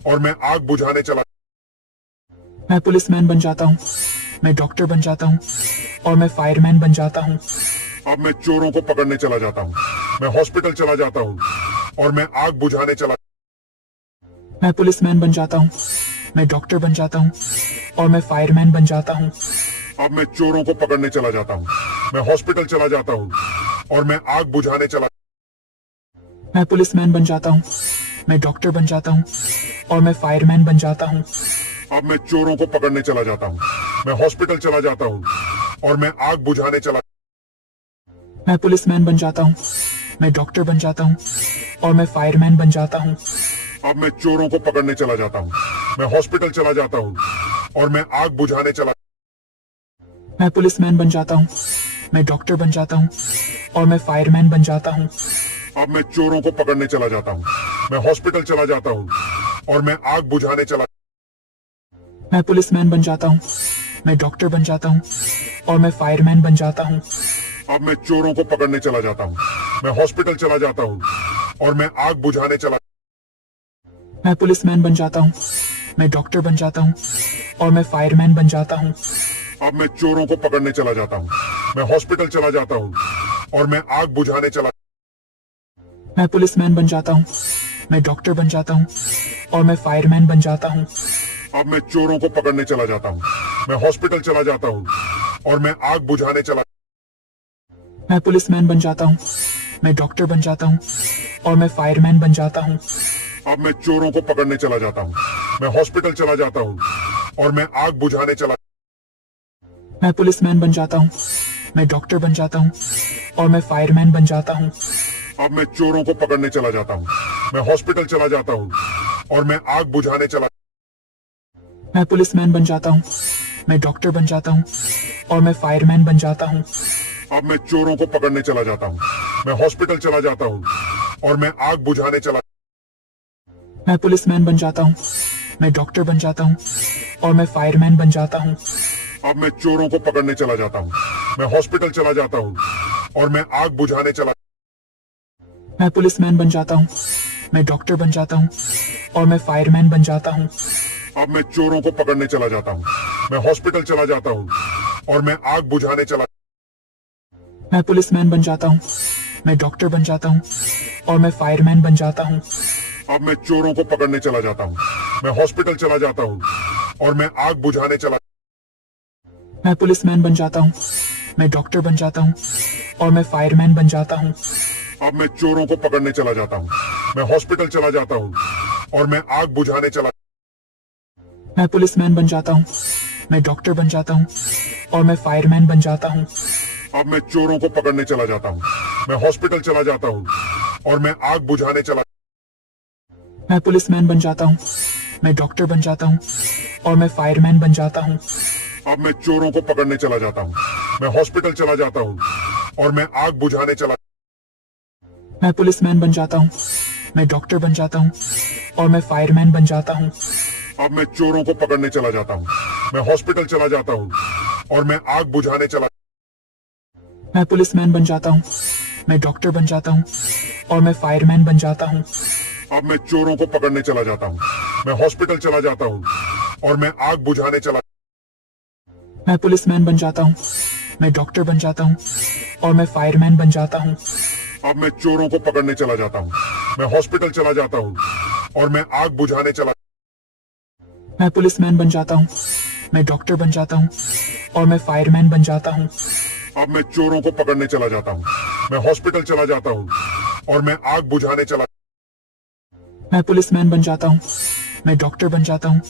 और मैं आग बुझाने चला। मैं पुलिसमैन बन जाता हूँ, मैं डॉक्टर बन जाता हूँ और मैं फायरमैन बन जाता हूँ। अब मैं चोरों को पकड़ने चला जाता हूँ, मैं हॉस्पिटल चला जाता हूँ और मैं आग बुझाने चला। मैं पुलिसमैन बन जाता हूँ, मैं डॉक्टर बन जाता हूँ और मैं फायरमैन बन जाता हूँ। अब मैं चोरों को पकड़ने चला जाता हूँ, मैं हॉस्पिटल चला जाता हूँ और मैं आग बुझाने चला। मैं पुलिसमैन बन जाता हूँ, मैं डॉक्टर बन जाता हूँ और मैं फायरमैन बन जाता हूँ। अब मैं चोरों को पकड़ने चला जाता हूँ, मैं हॉस्पिटल चला जाता हूँ और मैं आग बुझाने चला। मैं पुलिसमैन बन जाता हूँ, मैं डॉक्टर बन जाता हूँ और मैं फायरमैन बन जाता हूँ। अब मैं चोरों को पकड़ने चला जाता हूँ, मैं हॉस्पिटल चला जाता हूँ और मैं आग बुझाने चला। मैं पुलिसमैन बन जाता हूँ, मैं डॉक्टर बन जाता हूँ और मैं फायरमैन बन जाता हूँ। अब मैं चोरों को पकड़ने चला जाता हूँ, मैं हॉस्पिटल चला जाता हूँ और मैं आग बुझाने चला। मैं पुलिसमैन बन जाता हूँ, मैं डॉक्टर बन जाता हूँ और मैं फायरमैन बन जाता हूँ। अब मैं चोरों को पकड़ने चला जाता हूँ, मैं हॉस्पिटल चला जाता हूँ और मैं आग बुझाने चला। मैं पुलिसमैन बन जाता हूँ, मैं डॉक्टर बन जाता हूँ और मैं फायरमैन बन जाता हूँ। अब मैं चोरों को पकड़ने चला जाता हूँ, मैं हॉस्पिटल चला जाता हूँ और मैं आग बुझाने चला। मैं पुलिसमैन बन जाता हूँ, मैं डॉक्टर बन जाता हूँ और मैं फायरमैन बन जाता हूँ। अब मैं चोरों को पकड़ने चला जाता हूँ, मैं हॉस्पिटल चला जाता हूँ और मैं आग बुझाने चला। मैं पुलिसमैन बन जाता हूँ, मैं डॉक्टर बन जाता हूँ और मैं फायरमैन बन जाता हूँ। अब मैं चोरों को पकड़ने चला जाता हूँ, मैं हॉस्पिटल चला जाता हूँ और मैं आग बुझाने चला। मैं पुलिसमैन बन जाता हूँ, मैं डॉक्टर बन जाता हूँ और मैं फायरमैन बन जाता हूँ। अब मैं चोरों को पकड़ने चला जाता हूँ, मैं हॉस्पिटल चला जाता हूँ और मैं आग बुझाने चला। मैं पुलिसमैन बन जाता हूँ, मैं डॉक्टर बन जाता हूँ और मैं फायरमैन बन जाता हूँ। अब मैं चोरों को पकड़ने चला जाता हूँ, मैं हॉस्पिटल चला जाता हूँ और मैं आग बुझाने चला। मैं पुलिसमैन बन जाता हूँ, मैं डॉक्टर बन जाता हूँ और मैं फायरमैन बन जाता हूँ। अब मैं चोरों को पकड़ने चला जाता हूँ, मैं हॉस्पिटल चला जाता हूँ और मैं आग बुझाने चला। मैं पुलिसमैन बन जाता हूँ, मैं डॉक्टर बन जाता हूँ और मैं फायरमैन बन जाता हूँ। अब मैं चोरों को पकड़ने चला जाता हूँ, मैं हॉस्पिटल चला जाता हूँ और मैं आग बुझाने चला। मैं पुलिसमैन बन जाता हूँ, मैं डॉक्टर बन जाता हूँ और मैं फायरमैन बन जाता हूँ। अब मैं चोरों को पकड़ने चला जाता हूँ, मैं हॉस्पिटल चला जाता हूँ और मैं आग बुझाने चला। मैं पुलिसमैन बन जाता हूँ, मैं डॉक्टर बन जाता हूँ और मैं फायरमैन बन जाता हूँ। अब मैं चोरों को पकड़ने चला जाता हूँ, मैं हॉस्पिटल चला जाता हूँ और मैं आग बुझाने चला। मैं पुलिसमैन बन जाता हूँ, मैं डॉक्टर बन जाता हूँ और मैं फायरमैन बन जाता हूँ। अब मैं चोरों को पकड़ने चला जाता हूँ, मैं हॉस्पिटल चला जाता हूँ और मैं आग बुझाने चला। मैं पुलिसमैन बन जाता हूँ, मैं डॉक्टर बन जाता हूँ और मैं फायरमैन बन जाता हूँ। अब मैं चोरों को पकड़ने चला जाता हूँ, मैं हॉस्पिटल चला जाता हूँ और मैं आग बुझाने चला। मैं पुलिसमैन बन जाता हूँ, मैं डॉक्टर बन जाता हूँ और मैं फायरमैन बन जाता हूँ। अब मैं चोरों को पकड़ने चला जाता हूँ, मैं हॉस्पिटल चला जाता हूँ और मैं आग बुझाने चला। मैं पुलिसमैन बन जाता हूँ, मैं डॉक्टर बन जाता हूँ और मैं फायरमैन बन जाता हूँ। अब मैं चोरों को पकड़ने चला जाता हूँ, मैं हॉस्पिटल चला जाता हूँ और मैं आग बुझाने चला। मैं पुलिसमैन बन जाता हूँ, मैं डॉक्टर बन जाता हूँ और मैं फायरमैन बन जाता हूँ। अब मैं चोरों को पकड़ने चला जाता हूँ, मैं हॉस्पिटल चला जाता हूँ और मैं आग बुझाने चला। मैं पुलिसमैन बन जाता हूँ, मैं डॉक्टर बन जाता हूँ और मैं फायरमैन बन जाता हूँ। अब मैं चोरों को पकड़ने चला जाता हूँ, मैं हॉस्पिटल चला जाता हूँ और मैं आग बुझाने चला। मैं पुलिसमैन बन जाता हूँ, मैं डॉक्टर बन जाता हूँ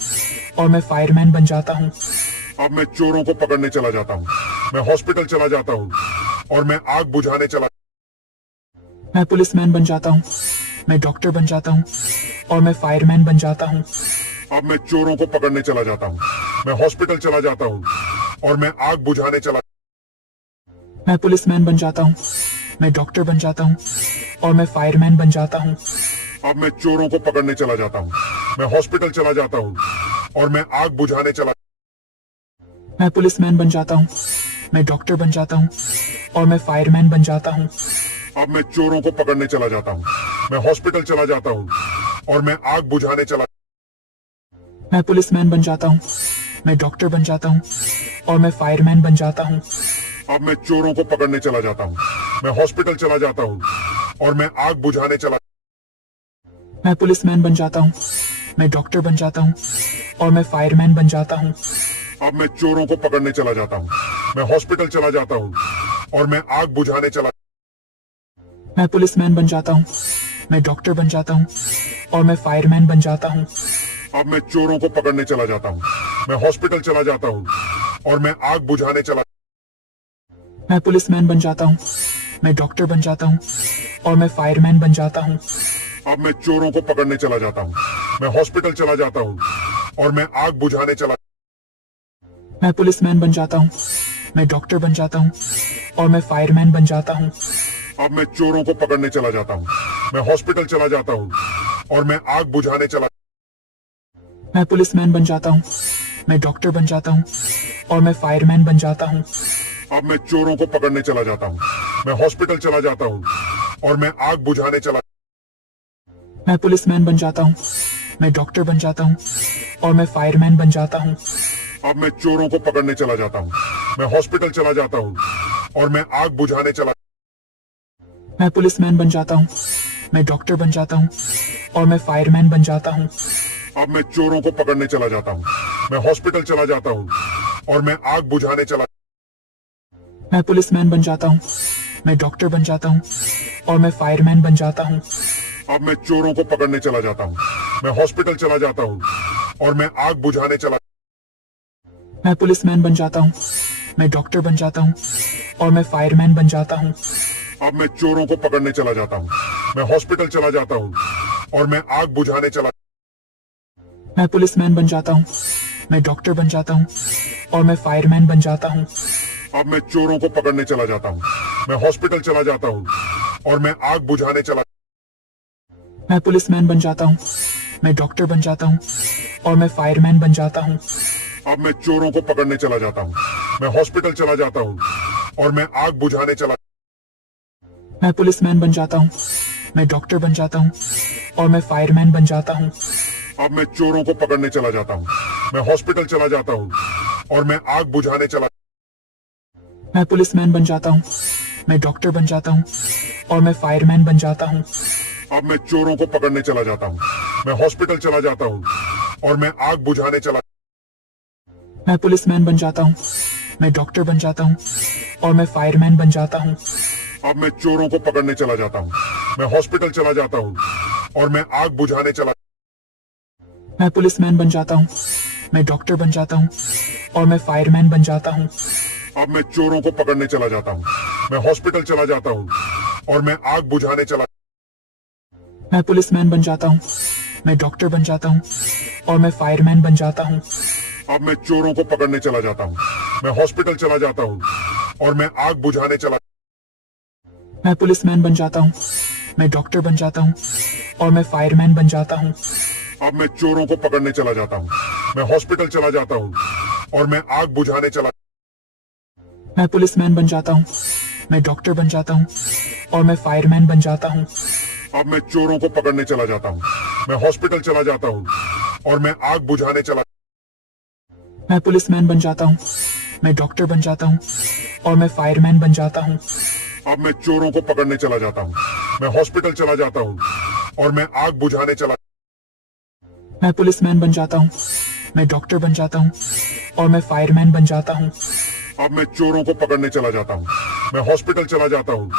और मैं फायरमैन बन जाता हूँ। अब मैं चोरों को पकड़ने चला जाता हूँ, मैं हॉस्पिटल चला जाता हूँ और मैं आग बुझाने चला। मैं पुलिसमैन बन जाता हूँ, मैं डॉक्टर बन जाता हूँ और मैं फायरमैन बन जाता हूँ। अब मैं चोरों को पकड़ने चला जाता हूँ, मैं हॉस्पिटल चला जाता हूँ और मैं आग बुझाने चला। मैं पुलिसमैन बन जाता हूँ, मैं डॉक्टर बन जाता हूँ और मैं फायरमैन बन जाता हूँ। अब मैं चोरों को पकड़ने चला जाता हूँ, मैं हॉस्पिटल चला जाता हूँ और मैं आग बुझाने चला। मैं पुलिसमैन बन जाता हूँ, मैं डॉक्टर बन जाता हूँ और मैं फायरमैन बन जाता हूँ। अब मैं चोरों को पकड़ने चला जाता हूँ, मैं हॉस्पिटल चला जाता हूँ और मैं आग बुझाने चला। मैं पुलिसमैन बन जाता हूँ, मैं डॉक्टर बन जाता हूँ और मैं फायरमैन बन जाता हूँ। अब मैं चोरों को पकड़ने चला जाता हूँ, मैं हॉस्पिटल चला जाता हूँ और मैं आग बुझाने चला। मैं पुलिसमैन बन जाता हूँ, मैं डॉक्टर बन जाता हूँ और मैं फायरमैन बन जाता हूँ। अब मैं चोरों को पकड़ने चला जाता हूँ, मैं हॉस्पिटल चला जाता हूँ और मैं आग बुझाने चला। मैं पुलिसमैन बन जाता हूँ, मैं डॉक्टर बन जाता हूँ और मैं फायरमैन बन जाता हूँ। अब मैं चोरों को पकड़ने चला जाता हूँ, मैं हॉस्पिटल चला जाता हूँ और मैं आग बुझाने चला। मैं पुलिसमैन बन जाता हूँ, मैं डॉक्टर बन जाता हूँ और मैं फायरमैन बन जाता हूँ। अब मैं चोरों को पकड़ने चला जाता हूँ, मैं हॉस्पिटल चला जाता हूँ और मैं आग बुझाने चला। मैं पुलिसमैन बन जाता हूँ, मैं डॉक्टर बन जाता हूँ और मैं फायरमैन बन जाता हूँ। अब मैं चोरों को पकड़ने चला जाता हूँ, मैं हॉस्पिटल चला जाता हूँ और मैं आग बुझाने चला। मैं पुलिसमैन बन जाता हूँ, मैं डॉक्टर बन जाता हूँ और मैं फायरमैन बन जाता हूँ। अब मैं चोरों को पकड़ने चला जाता हूँ, मैं हॉस्पिटल चला जाता हूँ और मैं आग बुझाने चला। मैं पुलिसमैन बन जाता हूँ, मैं डॉक्टर बन जाता हूँ और मैं फायरमैन बन जाता हूँ। अब मैं चोरों को पकड़ने चला जाता हूँ, मैं हॉस्पिटल चला जाता हूँ और मैं आग बुझाने चला। मैं पुलिसमैन बन जाता हूँ, मैं डॉक्टर बन जाता हूँ और मैं फायरमैन बन जाता हूँ। अब मैं चोरों को पकड़ने चला जाता हूँ, मैं हॉस्पिटल चला जाता हूँ और मैं आग बुझाने चला। मैं पुलिसमैन बन जाता हूँ, मैं डॉक्टर बन जाता हूँ और मैं फायरमैन बन जाता हूँ। अब मैं चोरों को पकड़ने चला जाता हूँ, मैं हॉस्पिटल चला जाता हूँ और मैं आग बुझाने चला। मैं पुलिसमैन बन जाता हूँ, मैं डॉक्टर बन जाता हूँ और मैं फायरमैन बन जाता हूँ। अब मैं चोरों को पकड़ने चला जाता हूँ, मैं हॉस्पिटल चला जाता हूँ और मैं आग बुझाने चला। मैं पुलिसमैन बन जाता हूँ, मैं डॉक्टर बन जाता हूँ और मैं फायरमैन बन जाता हूँ। अब मैं चोरों को पकड़ने चला जाता हूँ, मैं हॉस्पिटल चला जाता हूँ और मैं आग बुझाने चला। मैं पुलिसमैन बन जाता हूँ, मैं डॉक्टर बन जाता हूँ और मैं फायरमैन बन जाता हूँ। अब मैं चोरों को पकड़ने चला जाता हूँ, मैं हॉस्पिटल चला जाता हूँ और मैं आग बुझाने चला। मैं पुलिसमैन बन जाता हूँ, मैं डॉक्टर बन जाता हूँ और मैं फायरमैन बन जाता हूँ। अब मैं चोरों को पकड़ने चला जाता हूँ, मैं हॉस्पिटल चला जाता हूँ और मैं आग बुझाने चला। मैं पुलिसमैन बन जाता हूँ, मैं डॉक्टर बन जाता हूँ और मैं फायरमैन बन जाता हूँ। अब मैं चोरों को पकड़ने चला जाता हूँ, मैं हॉस्पिटल चला जाता हूँ और मैं आग बुझाने चला। मैं पुलिसमैन बन जाता हूँ, मैं डॉक्टर बन जाता हूँ और मैं फायरमैन बन जाता हूँ। अब मैं चोरों को पकड़ने चला जाता हूँ, मैं हॉस्पिटल चला जाता हूँ और मैं आग बुझाने चला। मैं पुलिसमैन बन जाता हूँ, मैं डॉक्टर बन जाता हूँ और मैं फायरमैन बन जाता हूँ। अब मैं चोरों को पकड़ने चला जाता हूँ, मैं हॉस्पिटल चला जाता हूँ और मैं आग बुझाने चला। मैं पुलिसमैन बन जाता हूँ, मैं डॉक्टर बन जाता हूँ और मैं फायरमैन बन जाता हूँ। अब मैं चोरों को पकड़ने चला जाता हूँ, मैं हॉस्पिटल चला जाता हूँ और मैं आग बुझाने चला। मैं पुलिसमैन बन जाता हूँ, मैं डॉक्टर बन जाता हूँ और मैं फायरमैन बन जाता हूँ। अब मैं चोरों को पकड़ने चला जाता हूँ, मैं हॉस्पिटल चला जाता हूँ और मैं आग बुझाने चला। मैं पुलिसमैन बन जाता हूँ, मैं डॉक्टर बन जाता हूँ और मैं फायरमैन बन जाता हूँ। अब मैं चोरों को पकड़ने चला जाता हूँ, मैं हॉस्पिटल चला जाता हूँ और मैं आग बुझाने चला। मैं पुलिसमैन बन जाता हूँ, मैं डॉक्टर बन जाता हूँ और मैं फायरमैन बन जाता हूँ। अब मैं चोरों को पकड़ने चला जाता हूँ, मैं हॉस्पिटल चला जाता हूँ और मैं आग बुझाने चला। मैं पुलिसमैन बन जाता हूँ, मैं डॉक्टर बन जाता हूँ और मैं फायरमैन बन जाता हूँ। अब मैं चोरों को पकड़ने चला जाता हूँ, मैं हॉस्पिटल चला जाता हूँ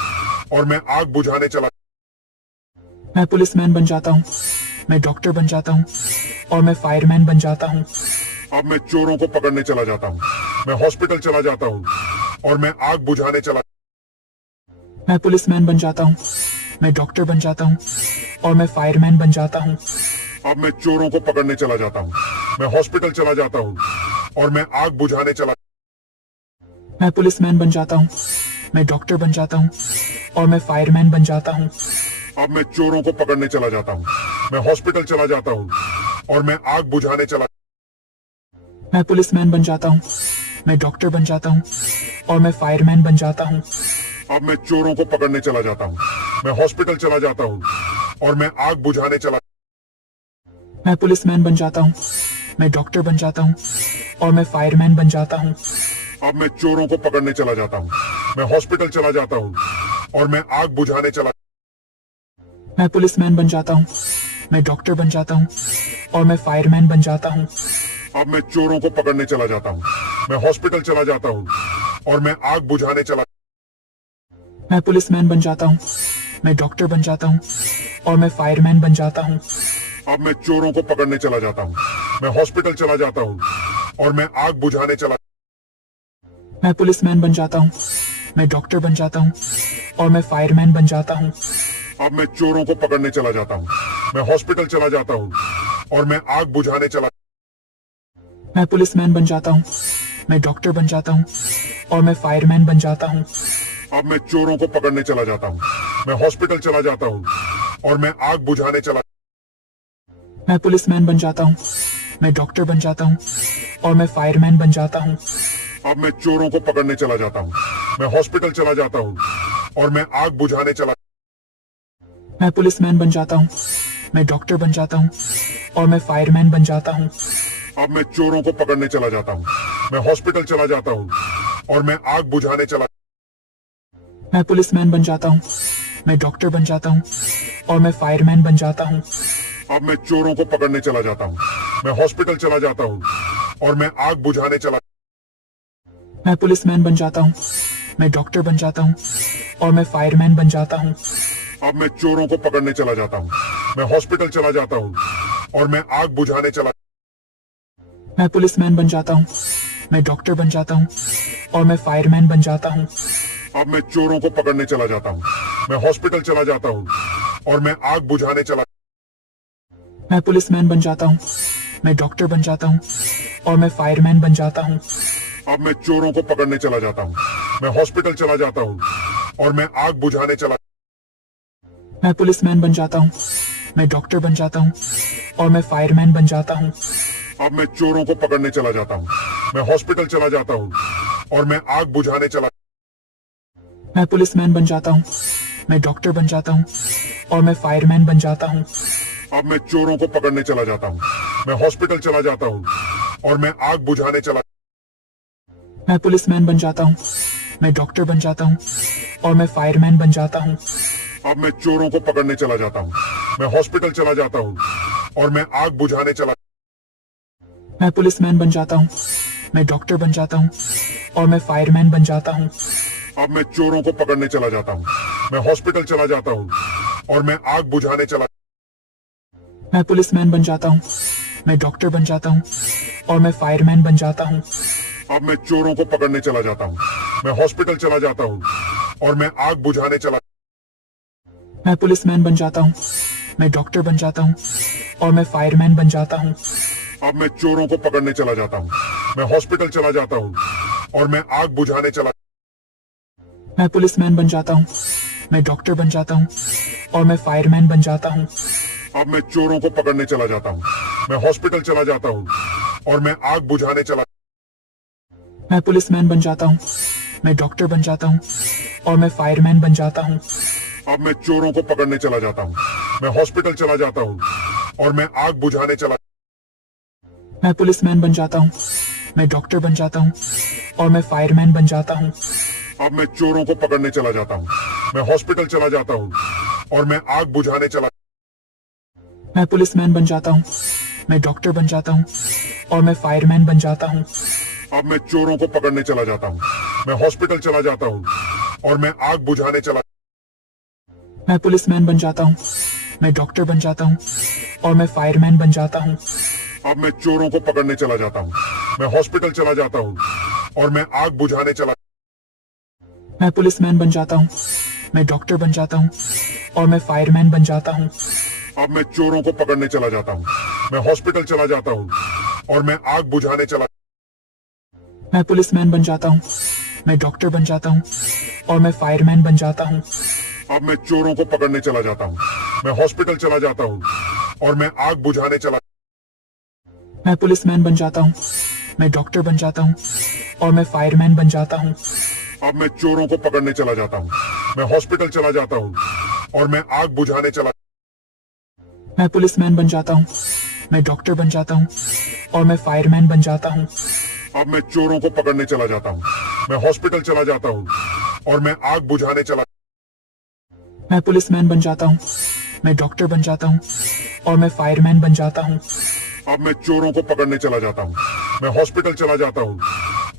और मैं आग बुझाने चला। मैं पुलिसमैन बन जाता हूँ, मैं डॉक्टर बन जाता हूँ और मैं फायरमैन बन जाता हूँ। अब मैं चोरों को पकड़ने चला जाता हूँ, मैं हॉस्पिटल चला जाता हूँ और मैं आग बुझाने चला। मैं पुलिसमैन बन जाता हूँ, मैं डॉक्टर बन जाता हूँ और मैं फायरमैन बन जाता हूँ। अब मैं चोरों को पकड़ने चला जाता हूँ, मैं हॉस्पिटल चला जाता हूँ और मैं आग बुझाने चला। मैं पुलिसमैन बन जाता हूँ, मैं डॉक्टर बन जाता हूँ और मैं फायरमैन बन जाता हूँ। अब मैं चोरों को पकड़ने चला जाता हूँ, मैं हॉस्पिटल चला जाता हूँ और मैं आग बुझाने चला। मैं पुलिसमैन बन जाता हूँ, मैं डॉक्टर बन जाता हूँ और मैं फायरमैन बन जाता हूँ। अब मैं चोरों को पकड़ने चला जाता हूँ, मैं हॉस्पिटल चला जाता हूँ और मैं आग बुझाने चला। मैं पुलिसमैन बन जाता हूँ, मैं डॉक्टर बन जाता हूँ और मैं फायरमैन बन जाता हूँ। अब मैं चोरों को पकड़ने चला जाता हूँ, मैं हॉस्पिटल चला जाता हूँ और मैं आग बुझाने चला। मैं पुलिसमैन बन जाता हूँ, मैं डॉक्टर बन जाता हूँ और मैं फायरमैन बन जाता हूँ। अब मैं चोरों को पकड़ने चला जाता हूँ, मैं हॉस्पिटल चला जाता हूँ और मैं आग बुझाने चला। मैं पुलिसमैन बन जाता हूँ, मैं डॉक्टर बन जाता हूँ और मैं फायरमैन बन जाता हूँ। अब मैं चोरों को पकड़ने चला जाता हूँ, मैं हॉस्पिटल चला जाता हूँ और मैं आग बुझाने चला। मैं पुलिसमैन बन जाता हूँ, मैं डॉक्टर बन जाता हूँ और मैं फायरमैन बन जाता हूँ। अब मैं चोरों को पकड़ने चला जाता हूँ, मैं हॉस्पिटल चला जाता हूँ और मैं आग बुझाने चला। मैं पुलिसमैन बन जाता हूँ, मैं डॉक्टर बन जाता हूँ और मैं फायरमैन बन जाता हूँ। अब मैं चोरों को पकड़ने चला जाता हूँ, मैं हॉस्पिटल चला जाता हूँ और मैं आग बुझाने चला। मैं पुलिसमैन बन जाता हूँ, मैं डॉक्टर बन जाता हूँ और मैं फायरमैन बन जाता हूँ। अब मैं चोरों को पकड़ने चला जाता हूँ, मैं हॉस्पिटल चला जाता हूँ और मैं आग बुझाने चला। मैं पुलिसमैन बन जाता हूँ, मैं डॉक्टर बन जाता हूँ और मैं फायरमैन बन जाता हूँ। अब मैं चोरों को पकड़ने चला जाता हूँ, मैं हॉस्पिटल चला जाता हूँ और मैं आग बुझाने चला। मैं पुलिसमैन बन जाता हूँ, मैं डॉक्टर बन जाता हूँ और मैं फायरमैन बन जाता हूँ। अब मैं चोरों को पकड़ने चला जाता हूँ, मैं हॉस्पिटल चला जाता हूँ और मैं आग बुझाने चला। मैं पुलिसमैन बन जाता हूँ, मैं डॉक्टर बन जाता हूँ और मैं फायरमैन बन जाता हूँ। अब मैं चोरों को पकड़ने चला जाता हूँ, मैं हॉस्पिटल चला जाता हूँ और मैं आग बुझाने चला। मैं पुलिसमैन बन जाता हूँ, मैं डॉक्टर बन जाता हूँ और मैं फायरमैन बन जाता हूँ। अब मैं चोरों को पकड़ने चला जाता हूँ, मैं हॉस्पिटल चला जाता हूँ और मैं आग बुझाने चला। मैं पुलिसमैन बन जाता हूँ, मैं डॉक्टर बन जाता हूँ और मैं फायरमैन बन जाता हूँ। अब मैं चोरों को पकड़ने चला जाता हूँ, मैं हॉस्पिटल चला जाता हूँ और मैं आग बुझाने चला। मैं पुलिसमैन बन जाता हूँ, मैं डॉक्टर बन जाता हूँ और मैं फायरमैन बन जाता हूँ। अब मैं चोरों को पकड़ने चला जाता हूँ, मैं हॉस्पिटल चला जाता हूँ और मैं आग बुझाने चला। मैं पुलिसमैन बन जाता हूँ, मैं डॉक्टर बन जाता हूँ और मैं फायरमैन बन जाता हूँ। अब मैं चोरों को पकड़ने चला जाता हूँ, मैं हॉस्पिटल चला जाता हूँ और मैं आग बुझाने चला। मैं पुलिसमैन बन जाता हूँ, मैं डॉक्टर बन जाता हूँ और मैं फायरमैन बन जाता हूँ। अब मैं चोरों को पकड़ने चला जाता हूँ, मैं हॉस्पिटल चला जाता हूँ और मैं आग बुझाने चला। मैं पुलिसमैन बन जाता हूँ, मैं डॉक्टर बन जाता हूँ और मैं फायरमैन बन जाता हूँ। अब मैं चोरों को पकड़ने चला जाता हूँ, मैं हॉस्पिटल चला जाता हूँ और मैं आग बुझाने चला। मैं पुलिसमैन बन जाता हूँ, मैं डॉक्टर बन जाता हूँ और मैं फायरमैन बन जाता हूँ। अब मैं चोरों को पकड़ने चला जाता हूँ, मैं हॉस्पिटल चला जाता हूँ और मैं आग बुझाने चला। मैं पुलिसमैन बन जाता हूँ, मैं डॉक्टर बन जाता हूँ और मैं फायरमैन बन जाता हूँ। अब मैं चोरों को पकड़ने चला जाता हूँ, मैं हॉस्पिटल चला जाता हूँ और मैं आग बुझाने चला। मैं पुलिसमैन बन जाता हूँ, मैं डॉक्टर बन जाता हूँ और मैं फायरमैन बन जाता हूँ। अब मैं चोरों को पकड़ने चला जाता हूँ, मैं हॉस्पिटल चला जाता हूँ और मैं आग बुझाने चला। मैं पुलिसमैन बन जाता हूँ, मैं डॉक्टर बन जाता हूँ और मैं फायरमैन बन जाता हूँ। अब मैं चोरों को पकड़ने चला जाता हूँ, मैं हॉस्पिटल चला जाता हूँ और मैं आग बुझाने चला। मैं पुलिसमैन बन जाता हूँ, मैं डॉक्टर बन जाता हूँ और मैं फायरमैन बन जाता हूँ। अब मैं चोरों को पकड़ने चला जाता हूँ, मैं हॉस्पिटल चला जाता हूँ और मैं आग बुझाने चला। मैं पुलिसमैन बन जाता हूँ, मैं डॉक्टर बन जाता हूँ और मैं फायरमैन बन जाता हूँ। अब मैं चोरों को पकड़ने चला जाता हूँ, मैं हॉस्पिटल चला जाता हूँ और मैं आग बुझाने चला। मैं पुलिसमैन बन जाता हूँ, मैं डॉक्टर बन जाता हूँ और मैं फायरमैन बन जाता हूँ। अब मैं चोरों को पकड़ने चला जाता हूँ, मैं हॉस्पिटल चला जाता हूँ और मैं आग बुझाने चला। मैं पुलिसमैन बन जाता हूँ, मैं डॉक्टर बन जाता हूँ और मैं फायरमैन बन जाता हूँ। अब मैं चोरों को पकड़ने चला जाता हूँ, मैं हॉस्पिटल चला जाता हूँ और मैं आग बुझाने चला। मैं पुलिसमैन बन जाता हूँ, मैं डॉक्टर बन जाता हूँ और मैं फायरमैन बन जाता हूँ। अब मैं चोरों को पकड़ने चला जाता हूँ, मैं हॉस्पिटल चला जाता हूँ और मैं आग बुझाने चला। मैं पुलिसमैन बन जाता हूँ, मैं डॉक्टर बन जाता हूँ और मैं फायरमैन बन जाता हूँ। अब मैं चोरों को पकड़ने चला जाता हूँ, मैं हॉस्पिटल चला जाता हूँ और मैं आग बुझाने चला। मैं पुलिसमैन बन जाता हूँ, मैं डॉक्टर बन जाता हूँ और मैं फायरमैन बन जाता हूँ। अब मैं चोरों को पकड़ने चला जाता हूँ, मैं हॉस्पिटल चला जाता हूँ और मैं आग बुझाने चला। मैं पुलिसमैन बन जाता हूँ, मैं डॉक्टर बन जाता हूँ और मैं फायरमैन बन जाता हूँ। अब मैं चोरों को पकड़ने चला जाता हूँ, मैं हॉस्पिटल चला जाता हूँ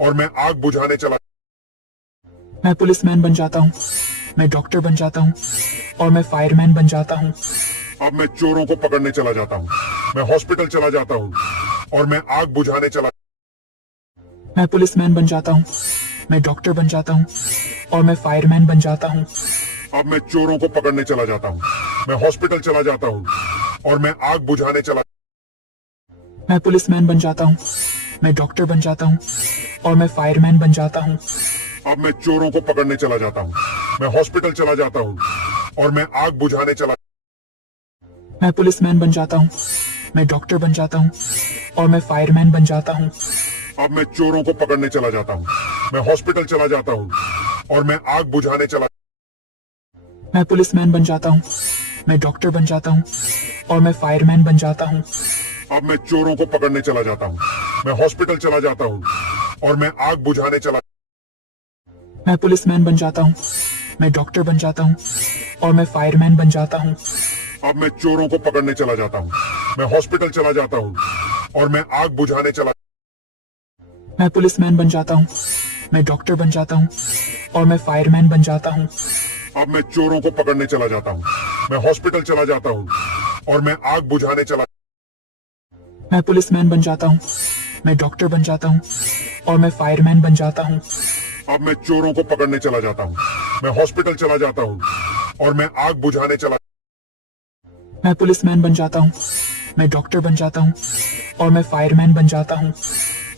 और मैं आग बुझाने चला। मैं पुलिसमैन बन जाता हूँ, मैं डॉक्टर बन जाता हूँ और मैं फायरमैन बन जाता हूँ। अब मैं चोरों को पकड़ने चला जाता हूँ, मैं हॉस्पिटल चला जाता हूँ और मैं आग बुझाने चला। मैं पुलिसमैन बन जाता हूँ, मैं डॉक्टर बन जाता हूँ और मैं फायरमैन बन जाता हूँ। अब मैं चोरों को पकड़ने चला जाता हूँ, मैं हॉस्पिटल चला जाता हूँ और मैं आग बुझाने चला। मैं पुलिसमैन बन जाता हूँ, मैं डॉक्टर बन जाता हूँ और मैं फायरमैन बन जाता हूँ। अब मैं चोरों को पकड़ने चला जाता हूँ, मैं हॉस्पिटल चला जाता हूँ और मैं आग बुझाने चला। मैं पुलिसमैन बन जाता हूँ, मैं डॉक्टर बन जाता हूँ और मैं फायरमैन बन जाता हूँ। अब मैं चोरों को पकड़ने चला जाता हूँ, मैं हॉस्पिटल चला जाता हूँ और मैं आग बुझाने चला। मैं पुलिसमैन बन जाता हूँ, मैं डॉक्टर बन जाता हूँ और मैं फायरमैन बन जाता हूँ। अब मैं चोरों को पकड़ने चला जाता हूँ, मैं हॉस्पिटल चला जाता हूँ और मैं आग बुझाने चला। मैं पुलिसमैन बन जाता हूँ, मैं डॉक्टर बन जाता हूँ और मैं फायरमैन बन जाता हूँ। अब मैं चोरों को पकड़ने चला जाता हूँ, मैं हॉस्पिटल चला जाता हूँ और मैं आग बुझाने चला। मैं पुलिसमैन बन जाता हूँ, मैं डॉक्टर बन जाता हूँ और मैं फायरमैन बन जाता हूँ। अब मैं चोरों को पकड़ने चला जाता हूँ, मैं हॉस्पिटल चला जाता हूँ और मैं आग बुझाने चला। मैं पुलिसमैन बन जाता हूँ, मैं डॉक्टर बन जाता हूँ और मैं फायरमैन बन जाता हूँ। अब मैं चोरों को पकड़ने चला जाता हूँ, मैं हॉस्पिटल चला जाता हूँ और मैं आग बुझाने चला। मैं पुलिसमैन बन जाता हूँ, मैं डॉक्टर बन जाता हूँ और मैं फायरमैन बन जाता हूँ।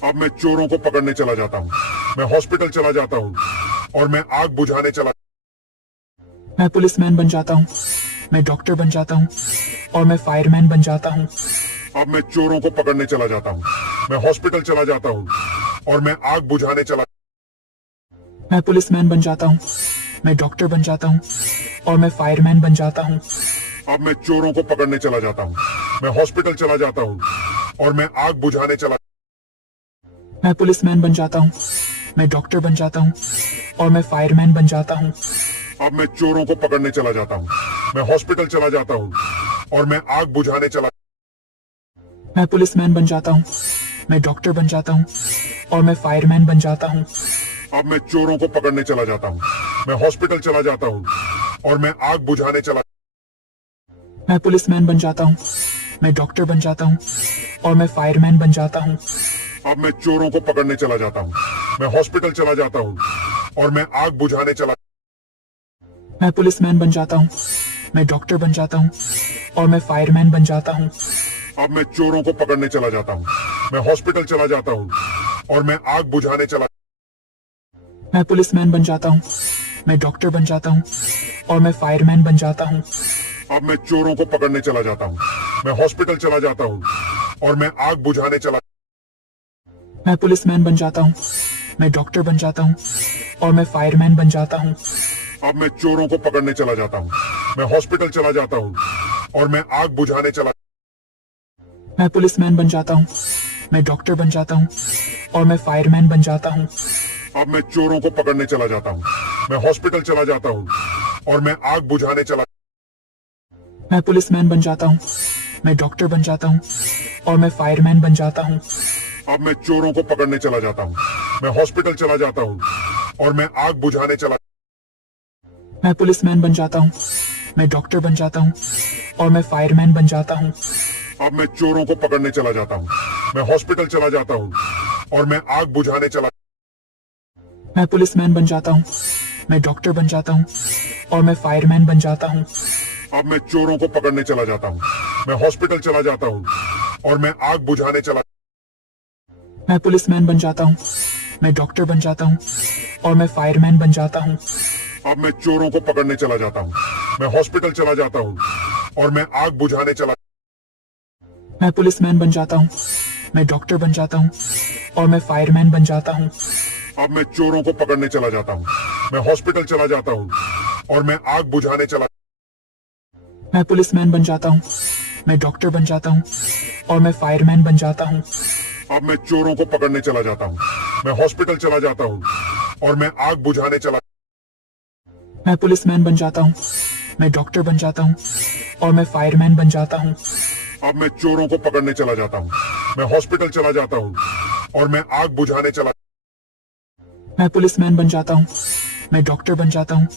अब मैं चोरों को पकड़ने चला जाता हूँ, मैं हॉस्पिटल चला जाता हूँ और मैं आग बुझाने चला। मैं पुलिसमैन बन जाता हूँ, मैं डॉक्टर बन जाता हूँ और मैं फायरमैन बन जाता हूँ। अब मैं चोरों को पकड़ने चला जाता हूँ, मैं हॉस्पिटल चला जाता हूँ और मैं आग बुझाने चला। मैं पुलिसमैन बन जाता हूँ, मैं डॉक्टर बन जाता हूँ और मैं फायरमैन बन जाता हूँ। अब मैं चोरों को पकड़ने चला जाता हूँ, मैं हॉस्पिटल चला जाता हूँ और मैं आग बुझाने चला। मैं पुलिसमैन बन जाता हूँ, मैं डॉक्टर बन जाता हूँ और मैं फायरमैन बन जाता हूँ। अब मैं चोरों को पकड़ने चला जाता हूँ, मैं हॉस्पिटल चला जाता हूँ और मैं आग बुझाने चला। मैं पुलिसमैन बन जाता हूँ, मैं डॉक्टर बन जाता हूँ और मैं फायरमैन बन जाता हूँ। अब मैं चोरों को पकड़ने चला जाता हूँ, मैं हॉस्पिटल चला जाता हूँ और मैं आग बुझाने चला। मैं पुलिसमैन बन जाता हूँ, मैं डॉक्टर बन जाता हूँ और मैं फायरमैन बन जाता हूँ। अब मैं चोरों को पकड़ने चला जाता हूँ, मैं हॉस्पिटल चला जाता हूँ और मैं आग बुझाने चला। मैं पुलिसमैन बन जाता हूँ, मैं डॉक्टर बन जाता हूँ और मैं फायरमैन बन जाता हूँ। अब मैं चोरों को पकड़ने चला जाता हूँ, मैं हॉस्पिटल चला जाता हूँ और मैं आग बुझाने चला। मैं पुलिसमैन बन जाता हूँ, मैं डॉक्टर बन जाता हूँ और मैं फायरमैन बन जाता हूँ। अब मैं चोरों को पकड़ने चला जाता हूँ, मैं हॉस्पिटल चला जाता हूँ और मैं आग बुझाने चला। मैं पुलिसमैन बन जाता हूँ, मैं डॉक्टर बन जाता हूँ और मैं फायरमैन बन जाता हूँ। अब मैं चोरों को पकड़ने चला जाता हूँ, मैं हॉस्पिटल चला जाता हूँ और मैं आग बुझाने चला। मैं पुलिसमैन बन जाता हूँ, मैं डॉक्टर बन जाता हूँ और मैं फायरमैन बन जाता हूँ। अब मैं चोरों को पकड़ने चला जाता हूँ, मैं हॉस्पिटल चला जाता हूँ और मैं आग बुझाने चला। मैं पुलिसमैन बन जाता हूँ, मैं डॉक्टर बन जाता हूँ और मैं फायरमैन बन जाता हूँ। अब मैं चोरों को पकड़ने चला जाता हूँ, मैं हॉस्पिटल चला जाता हूँ और मैं आग बुझाने चला। मैं पुलिसमैन बन जाता हूँ, मैं डॉक्टर बन जाता हूँ और मैं फायरमैन बन जाता हूँ। अब मैं चोरों को पकड़ने चला जाता हूँ, मैं हॉस्पिटल चला जाता हूँ और मैं आग बुझाने चला। मैं पुलिसमैन बन जाता हूँ, मैं डॉक्टर बन जाता हूँ और मैं फायरमैन बन जाता हूँ। अब मैं चोरों को पकड़ने चला जाता हूँ, मैं हॉस्पिटल चला जाता हूँ और मैं आग बुझाने चला। मैं पुलिसमैन बन जाता हूँ, मैं डॉक्टर बन जाता हूँ और मैं फायरमैन बन जाता हूँ। अब मैं चोरों को पकड़ने चला जाता हूँ, मैं हॉस्पिटल चला जाता हूँ और मैं आग बुझाने चला। मैं पुलिसमैन बन जाता हूँ, मैं डॉक्टर बन जाता हूँ और मैं फायरमैन बन जाता हूँ। अब मैं चोरों को पकड़ने चला जाता हूँ, मैं हॉस्पिटल चला जाता हूँ और मैं आग बुझाने चला। मैं पुलिसमैन बन जाता हूँ, मैं डॉक्टर बन जाता हूँ और मैं फायरमैन बन जाता हूँ। अब मैं चोरों को पकड़ने चला जाता हूँ, मैं हॉस्पिटल चला जाता हूँ और मैं आग बुझाने चला। मैं पुलिसमैन बन जाता हूँ, मैं डॉक्टर बन जाता हूँ और मैं फायरमैन बन जाता हूँ। अब मैं चोरों को पकड़ने चला जाता हूँ, मैं हॉस्पिटल चला जाता हूँ और मैं आग बुझाने चला। मैं पुलिसमैन बन जाता हूँ, मैं डॉक्टर बन जाता हूँ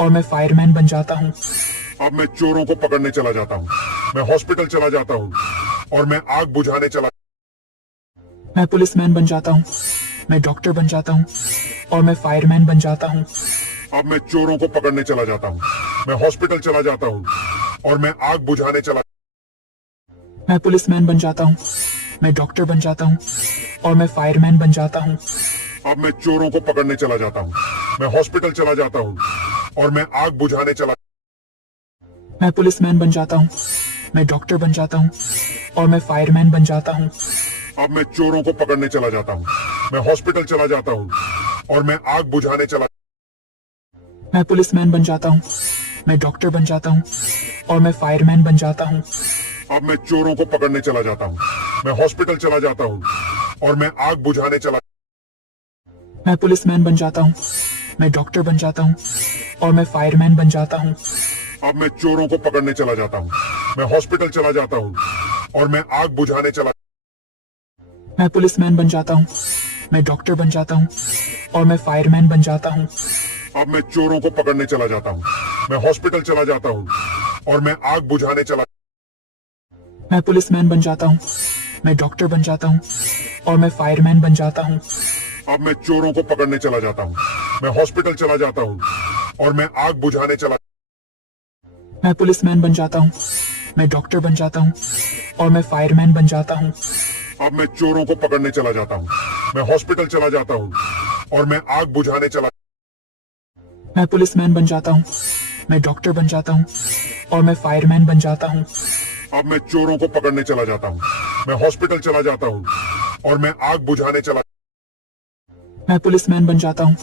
और मैं फायरमैन बन जाता हूँ। अब मैं चोरों को पकड़ने चला जाता हूँ, मैं हॉस्पिटल चला जाता हूँ और मैं आग बुझाने चला। मैं पुलिसमैन बन जाता हूँ, मैं डॉक्टर बन जाता हूँ और मैं फायरमैन बन जाता हूँ। अब मैं चोरों को पकड़ने चला जाता हूँ, मैं हॉस्पिटल चला जाता हूँ और मैं आग बुझाने चला। मैं पुलिसमैन बन जाता हूँ, मैं डॉक्टर बन जाता हूँ और मैं फायरमैन बन जाता हूँ। अब मैं चोरों को पकड़ने चला जाता हूँ, मैं हॉस्पिटल चला जाता हूँ और मैं आग बुझाने चला। मैं पुलिसमैन बन जाता हूँ, मैं डॉक्टर बन जाता हूँ और मैं फायरमैन बन जाता हूँ। अब मैं चोरों को पकड़ने चला जाता हूँ, मैं हॉस्पिटल चला जाता हूँ और मैं आग बुझाने चला। मैं पुलिसमैन बन जाता हूँ, मैं डॉक्टर बन जाता हूँ और मैं फायरमैन बन जाता हूँ। अब मैं चोरों को पकड़ने चला जाता हूँ, मैं हॉस्पिटल चला जाता हूँ और मैं आग बुझाने चला। मैं पुलिसमैन बन जाता हूँ, मैं डॉक्टर बन जाता हूँ और मैं फायरमैन बन जाता हूँ। अब मैं चोरों को पकड़ने चला जाता हूँ, मैं हॉस्पिटल चला जाता हूँ और मैं आग बुझाने चला। मैं पुलिसमैन बन जाता हूँ, मैं डॉक्टर बन जाता हूँ और मैं फायरमैन बन जाता हूँ। अब मैं चोरों को पकड़ने चला जाता हूँ, मैं हॉस्पिटल चला जाता हूँ और मैं आग बुझाने चला। मैं पुलिसमैन बन जाता हूँ, मैं डॉक्टर बन जाता हूँ और मैं फायरमैन बन जाता हूँ। अब मैं चोरों को पकड़ने चला जाता हूँ, मैं हॉस्पिटल चला जाता हूँ और मैं आग बुझाने चला। मैं पुलिसमैन बन जाता हूँ, मैं डॉक्टर बन जाता हूँ और मैं फायरमैन बन जाता हूँ। अब मैं चोरों को पकड़ने चला जाता हूँ, मैं हॉस्पिटल चला जाता हूँ और मैं आग बुझाने चला। मैं पुलिसमैन बन जाता हूँ, मैं डॉक्टर बन जाता हूँ और मैं फायरमैन बन जाता हूँ। अब मैं चोरों को पकड़ने चला जाता हूँ, मैं हॉस्पिटल चला जाता हूँ और मैं आग बुझाने चला। मैं पुलिसमैन बन जाता हूँ,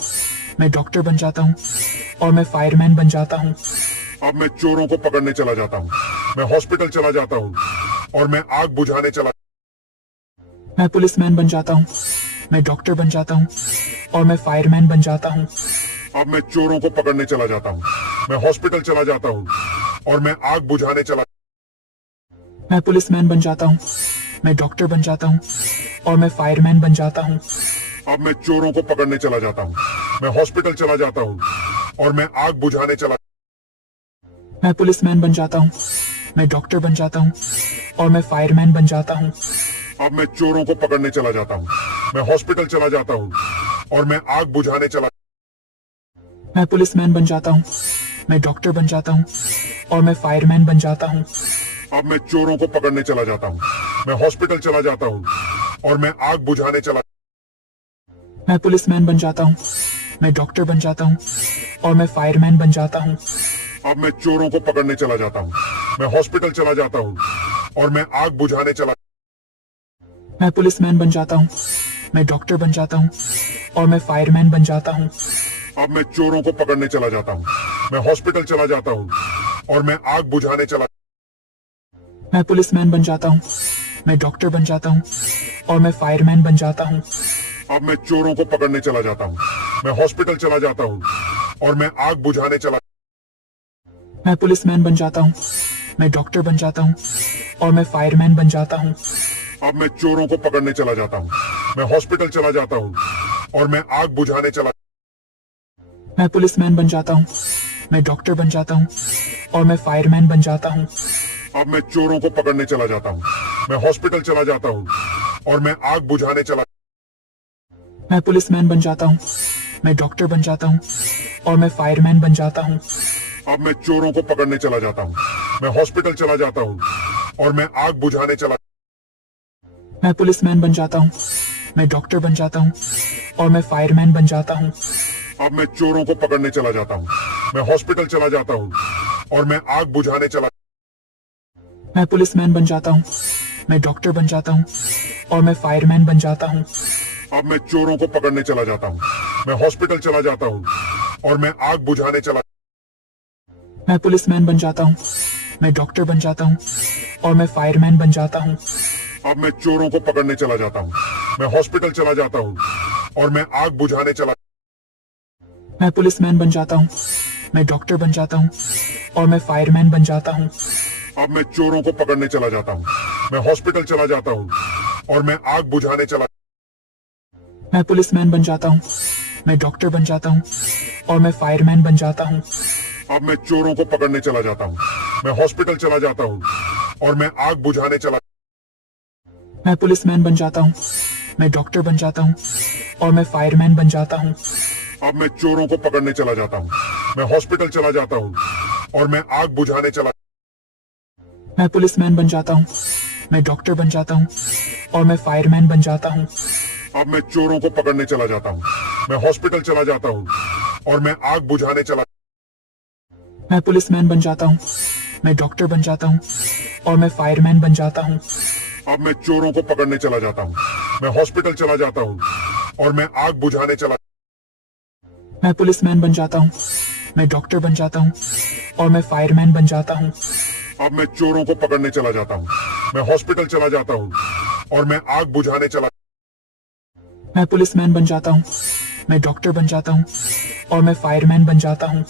मैं डॉक्टर बन जाता हूँ और मैं फायरमैन बन जाता हूँ। अब मैं चोरों को पकड़ने चला जाता हूँ। मैं हॉस्पिटल चला जाता हूँ और मैं आग बुझाने चला। मैं पुलिसमैन बन जाता हूँ, मैं डॉक्टर बन जाता हूँ और मैं फायरमैन बन जाता हूँ। अब मैं चोरों को पकड़ने चला जाता हूँ। मैं हॉस्पिटल चला जाता हूँ और मैं आग बुझाने चला। मैं पुलिसमैन बन जाता हूँ, मैं डॉक्टर बन जाता हूँ और मैं फायरमैन बन जाता हूँ। अब मैं चोरों को पकड़ने चला जाता हूँ। मैं हॉस्पिटल चला जाता हूँ और मैं आग बुझाने चला। मैं पुलिसमैन बन जाता हूँ, मैं डॉक्टर बन जाता हूँ और मैं फायरमैन बन जाता हूँ। अब मैं चोरों को पकड़ने चला जाता हूँ। मैं हॉस्पिटल चला जाता हूँ और मैं आग बुझाने चला। मैं पुलिसमैन बन जाता हूँ, मैं डॉक्टर बन जाता हूँ और मैं फायरमैन बन जाता हूँ। अब मैं चोरों को पकड़ने चला जाता हूँ। मैं हॉस्पिटल चला जाता हूँ और मैं आग बुझाने चला। मैं पुलिसमैन बन जाता हूँ, मैं डॉक्टर बन जाता हूँ और मैं फायरमैन बन जाता हूँ। अब मैं चोरों को पकड़ने चला जाता हूँ। मैं हॉस्पिटल चला जाता हूँ और मैं आग बुझाने चला। मैं पुलिसमैन बन जाता हूँ, मैं डॉक्टर बन जाता हूँ और मैं फायरमैन बन जाता हूँ। अब मैं चोरों को पकड़ने चला जाता हूँ। मैं हॉस्पिटल चला जाता हूँ और मैं आग बुझाने चला। मैं पुलिसमैन बन जाता हूँ, मैं डॉक्टर बन जाता हूँ और मैं फायरमैन बन जाता हूँ। अब मैं चोरों को पकड़ने चला जाता हूँ। मैं हॉस्पिटल चला जाता हूँ और मैं आग बुझाने चला। मैं पुलिसमैन बन जाता हूँ, मैं डॉक्टर बन जाता हूँ और मैं फायरमैन बन जाता हूँ। अब मैं चोरों को पकड़ने चला जाता हूँ। मैं हॉस्पिटल चला जाता हूँ और मैं आग बुझाने चला। मैं पुलिसमैन बन जाता हूँ, मैं डॉक्टर बन जाता हूँ और मैं फायरमैन बन जाता हूँ। अब मैं चोरों को पकड़ने चला जाता हूँ। मैं हॉस्पिटल चला जाता हूँ और मैं आग बुझाने चला। मैं पुलिसमैन बन जाता हूँ, मैं डॉक्टर बन जाता हूँ और मैं फायरमैन बन जाता हूँ। अब मैं चोरों को पकड़ने चला जाता हूँ। मैं हॉस्पिटल चला जाता हूँ और मैं आग बुझाने चला। मैं पुलिसमैन बन जाता हूँ, मैं डॉक्टर बन जाता हूँ और मैं फायरमैन बन जाता हूँ। अब मैं चोरों को पकड़ने चला जाता हूँ। मैं हॉस्पिटल चला जाता हूँ और मैं आग बुझाने चला। मैं पुलिसमैन बन जाता हूँ, मैं डॉक्टर बन जाता हूँ और मैं फायरमैन बन जाता हूँ। अब मैं चोरों को पकड़ने चला जाता हूँ। मैं हॉस्पिटल चला जाता हूँ और मैं आग बुझाने चला। मैं पुलिसमैन बन जाता हूँ, मैं डॉक्टर बन जाता हूँ और मैं फायरमैन बन जाता हूँ। अब मैं चोरों को पकड़ने चला जाता हूँ। मैं हॉस्पिटल चला जाता हूँ और मैं आग बुझाने चला। मैं पुलिसमैन बन जाता हूँ, मैं डॉक्टर बन जाता हूँ और मैं फायरमैन बन जाता हूँ। अब मैं चोरों को पकड़ने चला जाता हूँ। मैं हॉस्पिटल चला जाता हूँ और मैं आग बुझाने चला। मैं पुलिसमैन बन जाता हूँ, मैं डॉक्टर बन जाता हूँ और मैं फायरमैन बन जाता हूँ। अब मैं चोरों को पकड़ने चला जाता हूँ। मैं हॉस्पिटल चला जाता हूँ और मैं आग बुझाने चला। मैं पुलिसमैन बन जाता हूँ, मैं डॉक्टर बन जाता हूँ और मैं फायरमैन बन जाता हूँ। अब मैं चोरों को पकड़ने चला जाता हूँ। मैं हॉस्पिटल चला जाता हूँ और मैं आग बुझाने चला। मैं पुलिसमैन बन जाता हूँ, मैं डॉक्टर बन जाता हूँ और मैं फायरमैन बन जाता हूँ। अब मैं चोरों को पकड़ने चला जाता हूँ। मैं हॉस्पिटल चला जाता हूँ और मैं आग बुझाने चला। मैं पुलिसमैन बन जाता हूँ, मैं डॉक्टर बन जाता हूँ और मैं फायरमैन बन जाता हूँ। अब मैं चोरों को पकड़ने चला जाता हूँ। मैं हॉस्पिटल चला जाता हूँ और मैं आग बुझाने चला। मैं पुलिसमैन बन जाता हूँ, मैं डॉक्टर बन जाता हूँ और मैं फायरमैन बन जाता हूँ। अब मैं चोरों को पकड़ने चला जाता हूँ। मैं हॉस्पिटल चला जाता हूँ और मैं आग बुझाने चला। मैं पुलिसमैन बन जाता हूँ, मैं डॉक्टर बन जाता हूँ और मैं फायरमैन बन जाता हूँ।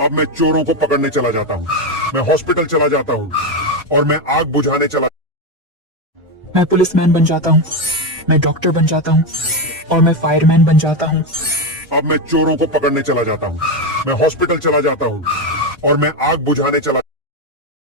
अब मैं चोरों को पकड़ने चला जाता हूँ। मैं हॉस्पिटल चला जाता हूँ और मैं आग बुझाने चला। मैं पुलिसमैन बन जाता हूँ, मैं डॉक्टर बन जाता हूँ और मैं फायरमैन बन जाता हूँ। अब मैं चोरों को पकड़ने चला जाता हूँ। मैं हॉस्पिटल चला जाता हूँ और मैं आग बुझाने चला।